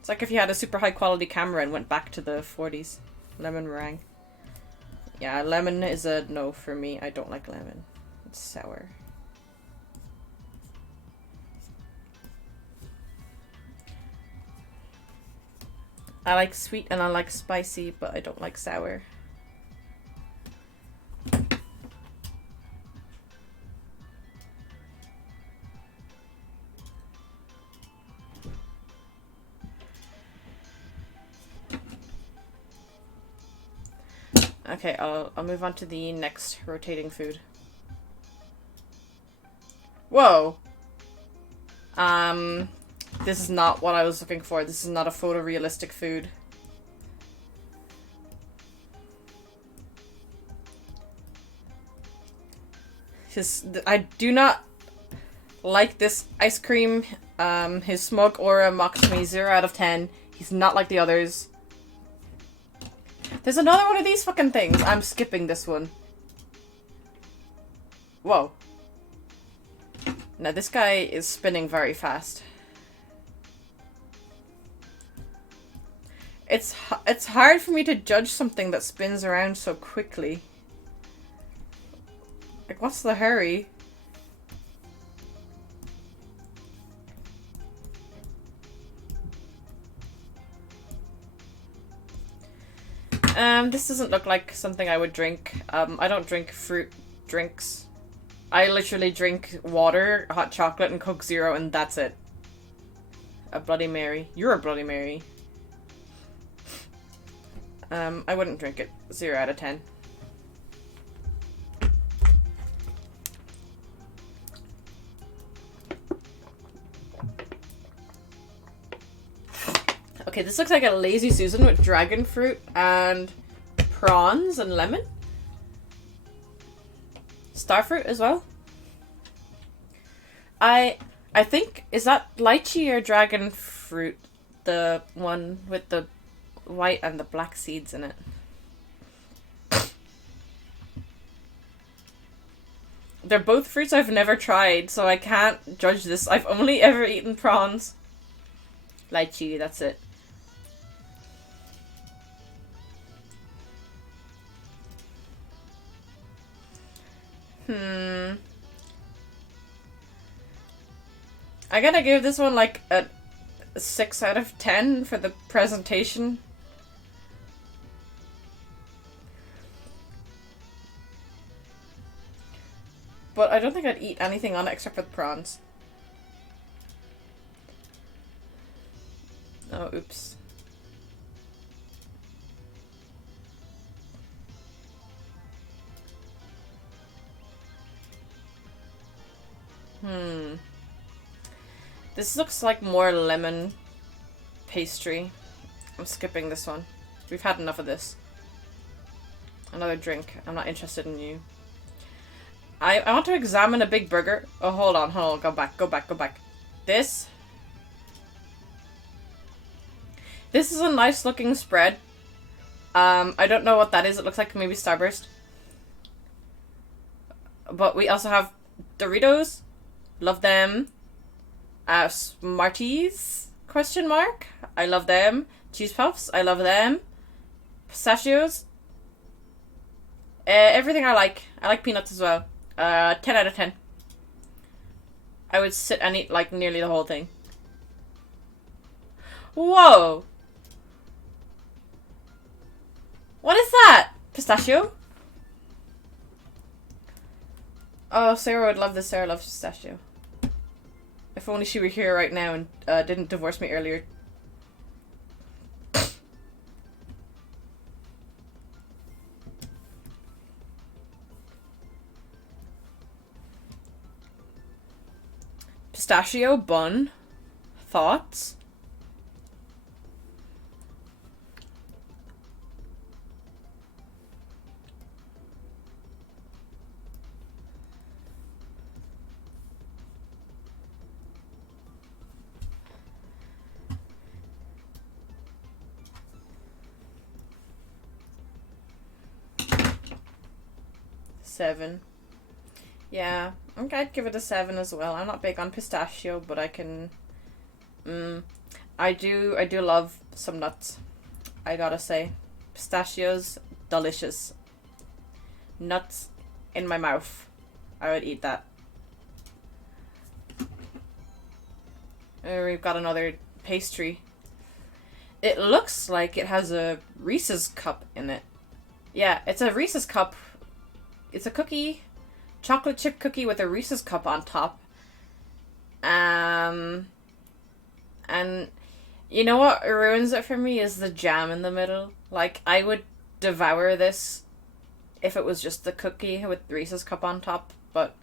It's like if you had a super high quality camera and went back to the 40s. Lemon meringue. Yeah, lemon is a no for me. I don't like lemon. It's sour. I like sweet and I like spicy, but I don't like sour. Okay, I'll move on to the next rotating food. Whoa! This is not what I was looking for. This is not a photorealistic food. I do not like this ice cream. His smoke aura mocks me 0 out of 10. He's not like the others. There's another one of these fucking things. I'm skipping this one. Whoa. Now this guy is spinning very fast. It's hard for me to judge something that spins around so quickly. Like, what's the hurry? This doesn't look like something I would drink. I don't drink fruit drinks. I literally drink water, hot chocolate, and Coke Zero, and that's it. A Bloody Mary. You're a Bloody Mary. I wouldn't drink it. 0 out of 10. Okay, this looks like a lazy Susan with dragon fruit and prawns and lemon. Starfruit as well. I think, is that lychee or dragon fruit? The one with the white and the black seeds in it. They're both fruits I've never tried, so I can't judge this. I've only ever eaten prawns. Lychee, that's it. I gotta give this one like a 6 out of 10 for the presentation. But I don't think I'd eat anything on it except for the prawns. Oh, oops. This looks like more lemon pastry. I'm skipping this one. We've had enough of this. Another drink. I'm not interested in you. I want to examine a big burger. Oh, hold on. Go back. This is a nice looking spread. I don't know what that is. It looks like maybe Starburst. But we also have Doritos. Love them. Smarties? Question mark. I love them. Cheese Puffs. I love them. Pistachios. Everything I like. I like peanuts as well. 10 out of 10. I would sit and eat like nearly the whole thing. Whoa! What is that? Pistachio? Oh, Sarah would love this. Sarah loves pistachio. If only she were here right now and didn't divorce me earlier. Pistachio bun. Thoughts? Seven. Yeah, okay, I'd give it a 7 as well. I'm not big on pistachio, but I can... I do love some nuts. I gotta say. Pistachios, delicious. Nuts in my mouth. I would eat that. We've got another pastry. It looks like it has a Reese's cup in it. Yeah, it's a Reese's cup. It's a cookie. Chocolate chip cookie with a Reese's cup on top. And you know what ruins it for me is the jam in the middle. Like, I would devour this if it was just the cookie with Reese's cup on top, but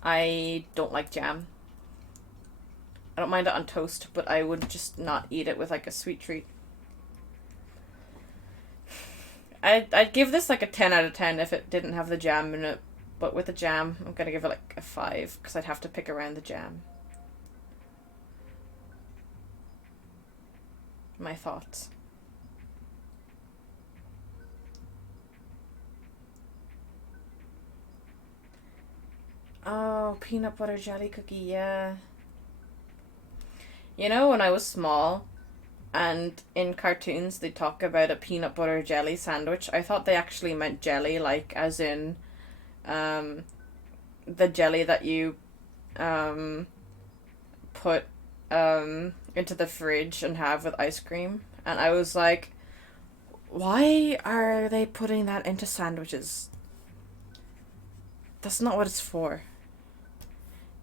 I don't like jam. I don't mind it on toast, but I would just not eat it with like a sweet treat. I'd give this like a 10 out of 10 if it didn't have the jam in it. But with the jam, I'm gonna give it like a 5 because I'd have to pick around the jam. My thoughts. Oh, peanut butter jelly cookie, yeah. You know, when I was small and in cartoons they talk about a peanut butter jelly sandwich, I thought they actually meant jelly, like as in the jelly that you put into the fridge and have with ice cream. And I was like, why are they putting that into sandwiches? That's not what it's for.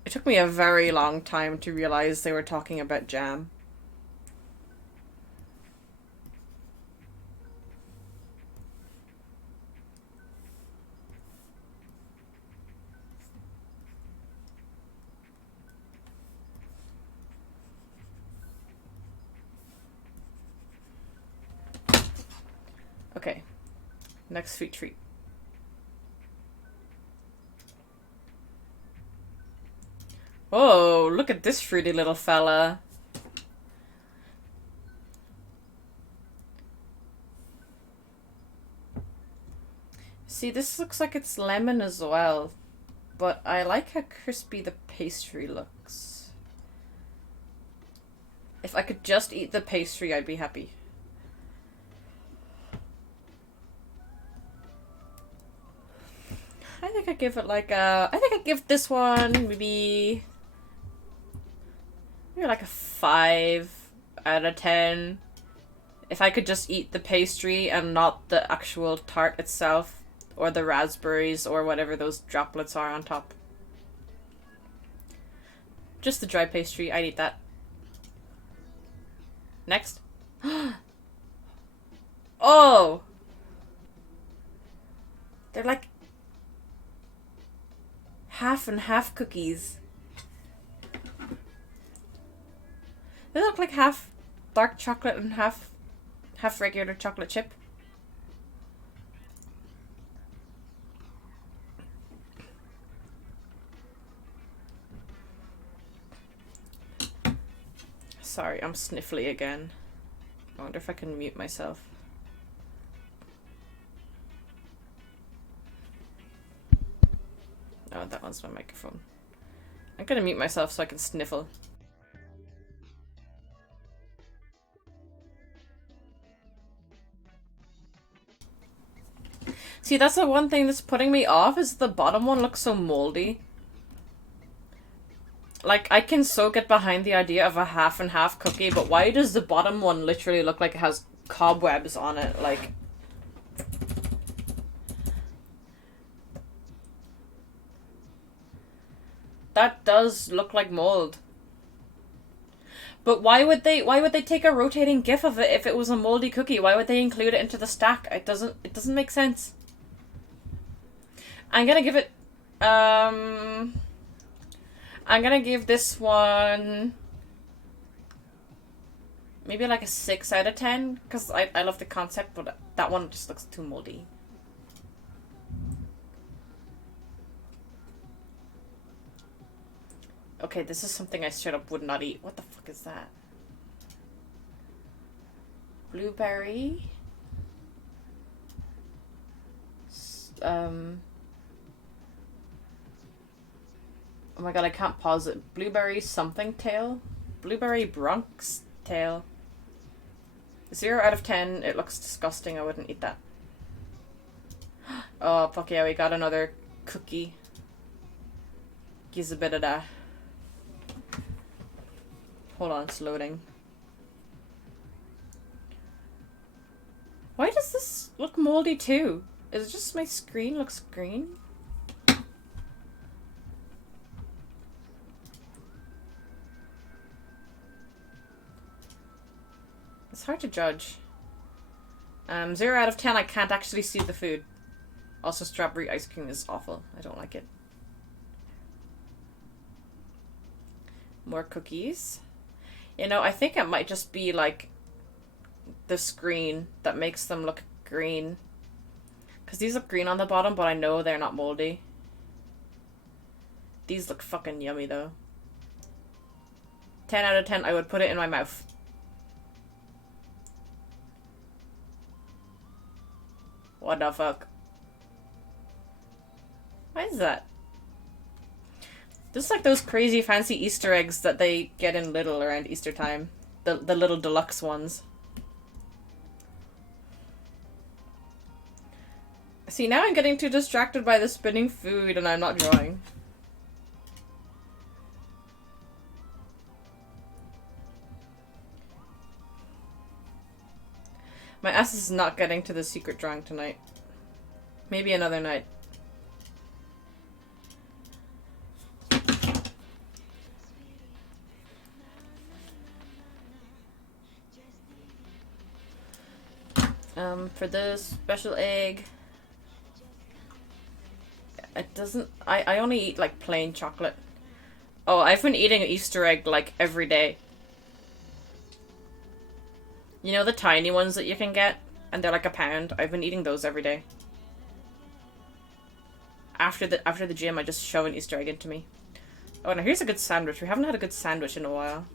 It took me a very long time to realize they were talking about jam. Okay. Next sweet treat. Oh, look at this fruity little fella. See, this looks like it's lemon as well, but I like how crispy the pastry looks. If I could just eat the pastry, I'd be happy. I think I'd give it like a... I think I'd give this one maybe like a 5 out of 10. If I could just eat the pastry and not the actual tart itself, or the raspberries, or whatever those droplets are on top. Just the dry pastry, I'd eat that. Next. Oh! They're like half and half cookies. They look like half dark chocolate and half regular chocolate chip. Sorry, I'm sniffly again. I wonder if I can mute myself. Oh, that one's my microphone. I'm gonna mute myself so I can sniffle. See, that's the one thing that's putting me off, is the bottom one looks so moldy. Like, I can so get behind the idea of a half and half cookie, but why does the bottom one literally look like it has cobwebs on it? Like... That does look like mold. But why would they take a rotating GIF of it if it was a moldy cookie? Why would they include it into the stack? It doesn't make sense. I'm gonna give it I'm gonna give this one maybe like a 6 out of 10, because I love the concept, but that one just looks too moldy. Okay, this is something I straight up would not eat. What the fuck is that? Blueberry? Oh my god, I can't pause it. Blueberry something tail? Blueberry Bronx tail. 0 out of 10. It looks disgusting. I wouldn't eat that. Oh, fuck yeah, we got another cookie. Gives a bit of that. Hold on, it's loading. Why does this look moldy too? Is it just my screen looks green? It's hard to judge. 0 out of 10, I can't actually see the food. Also, strawberry ice cream is awful. I don't like it. More cookies. You know, I think it might just be like the screen that makes them look green. Because these look green on the bottom, but I know they're not moldy. These look fucking yummy though. 10 out of 10, I would put it in my mouth. What the fuck? Why is that? Just like those crazy fancy Easter eggs that they get in Lidl around Easter time. The little deluxe ones. See, now I'm getting too distracted by the spinning food and I'm not drawing. My ass is not getting to the secret drawing tonight. Maybe another night. For the special egg, it doesn't, I only eat like plain chocolate. Oh, I've been eating an Easter egg like every day. You know the tiny ones that you can get? and they're like £1. I've been eating those every day. After the gym, I just shove an Easter egg into me. Oh, now here's a good sandwich. We haven't had a good sandwich in a while.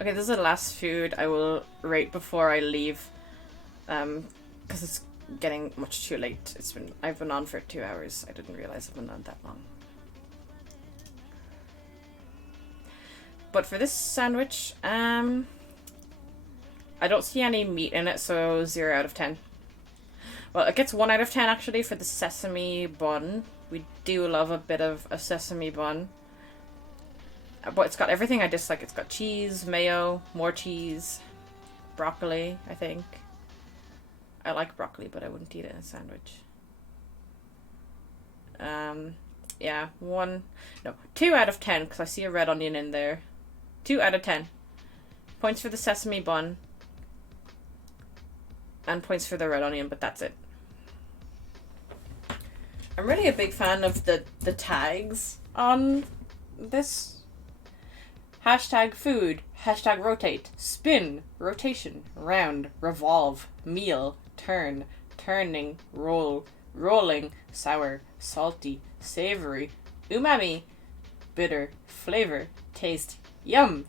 Okay, this is the last food I will rate before I leave, because it's getting much too late. I've been on for 2 hours. I didn't realize I've been on that long. But for this sandwich, I don't see any meat in it, so 0 out of 10. Well, it gets 1 out of 10 actually for the sesame bun. We do love a bit of a sesame bun. But it's got everything I dislike. It's got cheese, mayo, more cheese, broccoli, I think. I like broccoli, but I wouldn't eat it in a sandwich. Yeah, 2 out of 10, because I see a red onion in there. 2 out of 10. Points for the sesame bun. And points for the red onion, but that's it. I'm really a big fan of the tags on this. Hashtag food, hashtag rotate, spin, rotation, round, revolve, meal, turn, turning, roll, rolling, sour, salty, savory, umami, bitter, flavor, taste, yum,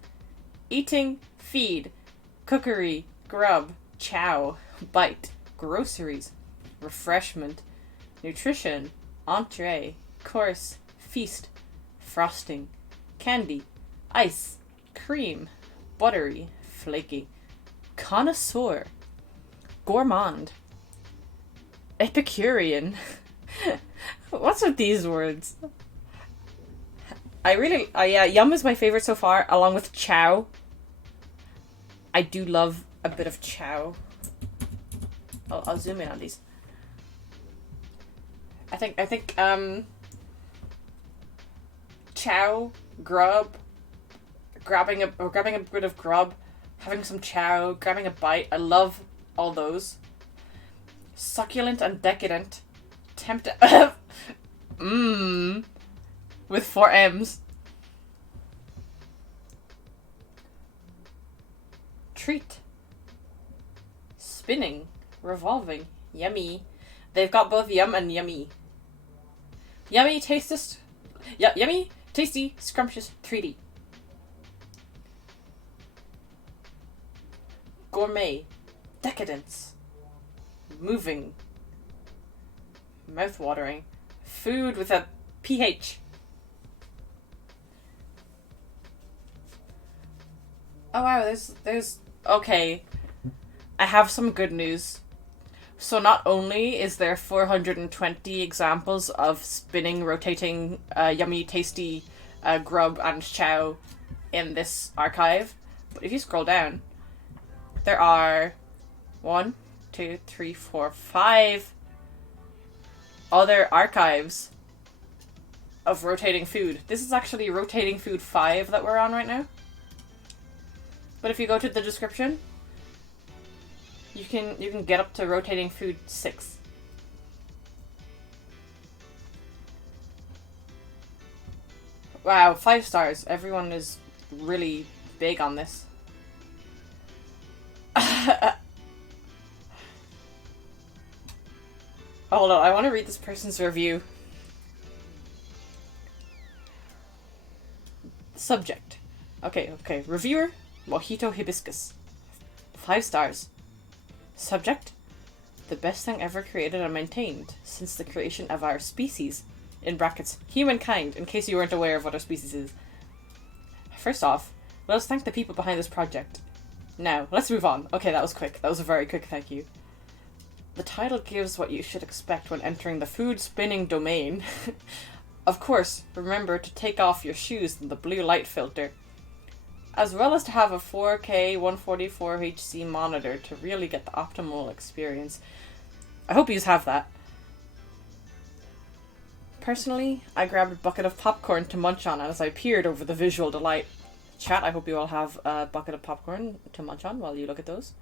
eating, feed, cookery, grub, chow, bite, groceries, refreshment, nutrition, entree, course, feast, frosting, candy, ice, cream, buttery, flaky, connoisseur, gourmand, epicurean. What's with these words? Yeah, yum is my favorite so far, along with chow. I do love a bit of chow. I'll zoom in on these. I think chow, grub, grabbing a bit of grub, having some chow, grabbing a bite. I love all those. Succulent and decadent. Tempted. With 4 M's. Treat. Spinning. Revolving. Yummy. They've got both yum and yummy. Yummy, tastest. Yummy, tasty, scrumptious, 3D. Gourmet. Decadence. Moving. Mouth-watering. Food with a PH. Oh wow, there's okay. I have some good news. So not only is there 420 examples of spinning, rotating, yummy, tasty, grub and chow in this archive, but if you scroll down, there are 1, 2, 3, 4, 5 other archives of rotating food. This is actually rotating food 5 that we're on right now. But if you go to the description, you can get up to rotating food 6. Wow, 5 stars. Everyone is really big on this. Hold on, I want to read this person's review. Subject. Okay. Reviewer, Mojito Hibiscus. 5 stars. Subject, the best thing ever created and maintained since the creation of our species. In brackets, humankind, in case you weren't aware of what our species is. First off, let us thank the people behind this project. Now, let's move on. Okay, that was quick. That was a very quick thank you. The title gives what you should expect when entering the food spinning domain. Of course, remember to take off your shoes and the blue light filter, as well as to have a 4K 144Hz monitor to really get the optimal experience. I hope you have that. personally, I grabbed a bucket of popcorn to munch on as I peered over the visual delight. Chat, I hope you all have a bucket of popcorn to munch on while you look at those.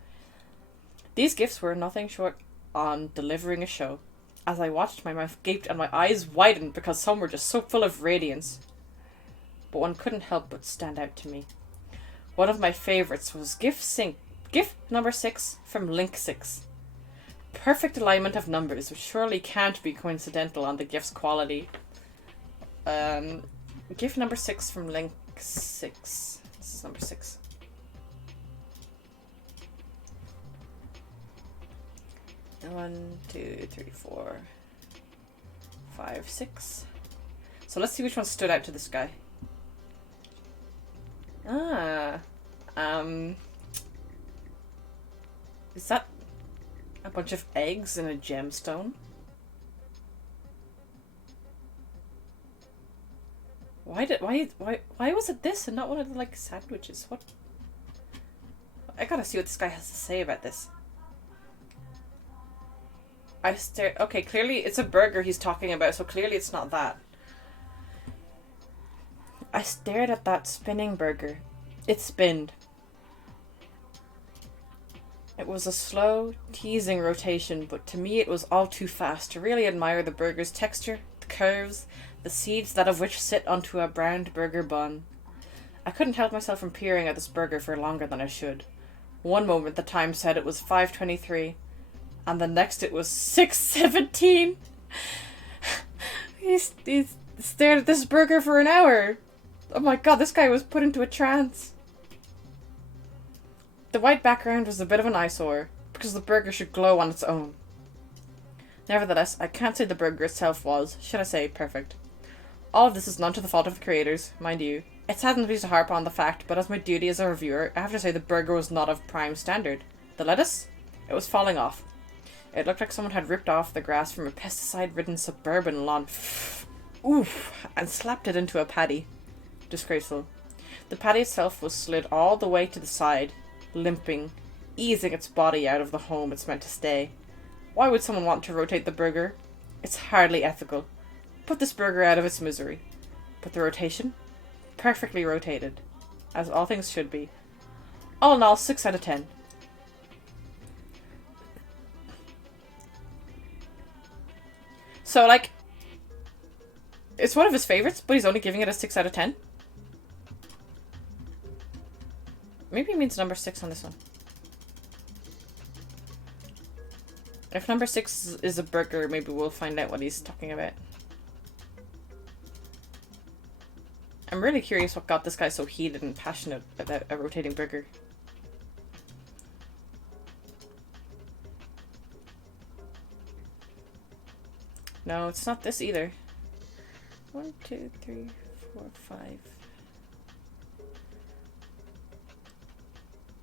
These gifts were nothing short on delivering a show. As I watched, my mouth gaped and my eyes widened because some were just so full of radiance. But one couldn't help but stand out to me. One of my favourites was gift number 6 from Link 6. Perfect alignment of numbers, which surely can't be coincidental on the gift's quality. Gift number 6 from Link 6. This is number 6. One, two, three, 4, 5, 6. So let's see which one stood out to this guy. Is that a bunch of eggs and a gemstone? Why was it this and not one of the, like, sandwiches? What? I gotta see what this guy has to say about this. I stared. Okay, clearly it's a burger he's talking about, so clearly it's not that. I stared at that spinning burger. It spinned. It was a slow, teasing rotation, but to me it was all too fast to really admire the burger's texture, the curves, the seeds that of which sit onto a browned burger bun. I couldn't help myself from peering at this burger for longer than I should. One moment the time said it was 5:23, and the next it was 6:17. He's stared at this burger for an hour. Oh my god, this guy was put into a trance. The white background was a bit of an eyesore, because the burger should glow on its own. Nevertheless, I can't say the burger itself was, should I say, perfect. All of this is none to the fault of the creators, mind you. It saddens me to harp on the fact, but as my duty as a reviewer, I have to say the burger was not of prime standard. The lettuce? It was falling off. It looked like someone had ripped off the grass from a pesticide-ridden suburban lawn. Oof! And slapped it into a patty. Disgraceful. The patty itself was slid all the way to the side, limping, easing its body out of the home it's meant to stay. Why would someone want to rotate the burger? It's hardly ethical. Put this burger out of its misery. But the rotation? Perfectly rotated. As all things should be. All in all, 6 out of 10. So, like, it's one of his favorites, but he's only giving it a 6 out of 10. Maybe it means number 6 on this one. If number 6 is a burger, maybe we'll find out what he's talking about. I'm really curious what got this guy so heated and passionate about a rotating burger. No, it's not this either. 1, 2, 3, 4, 5.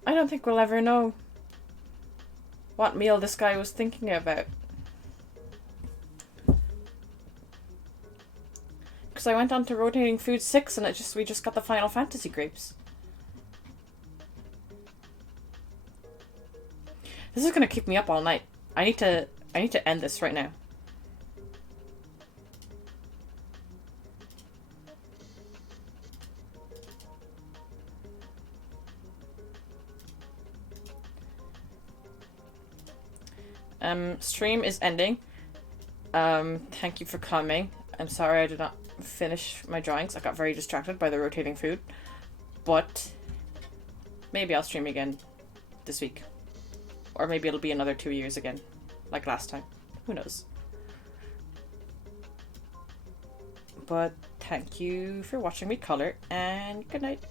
I don't think we'll ever know what meal this guy was thinking about. Because I went on to rotating food 6 and we just got the Final Fantasy grapes. This is gonna keep me up all night. I need to end this right now. Stream is ending. Thank you for coming. I'm sorry I did not finish my drawings. I got very distracted by the rotating food. But maybe I'll stream again this week. Or maybe it'll be another 2 years again. Like last time. Who knows? But thank you for watching me color, and good night.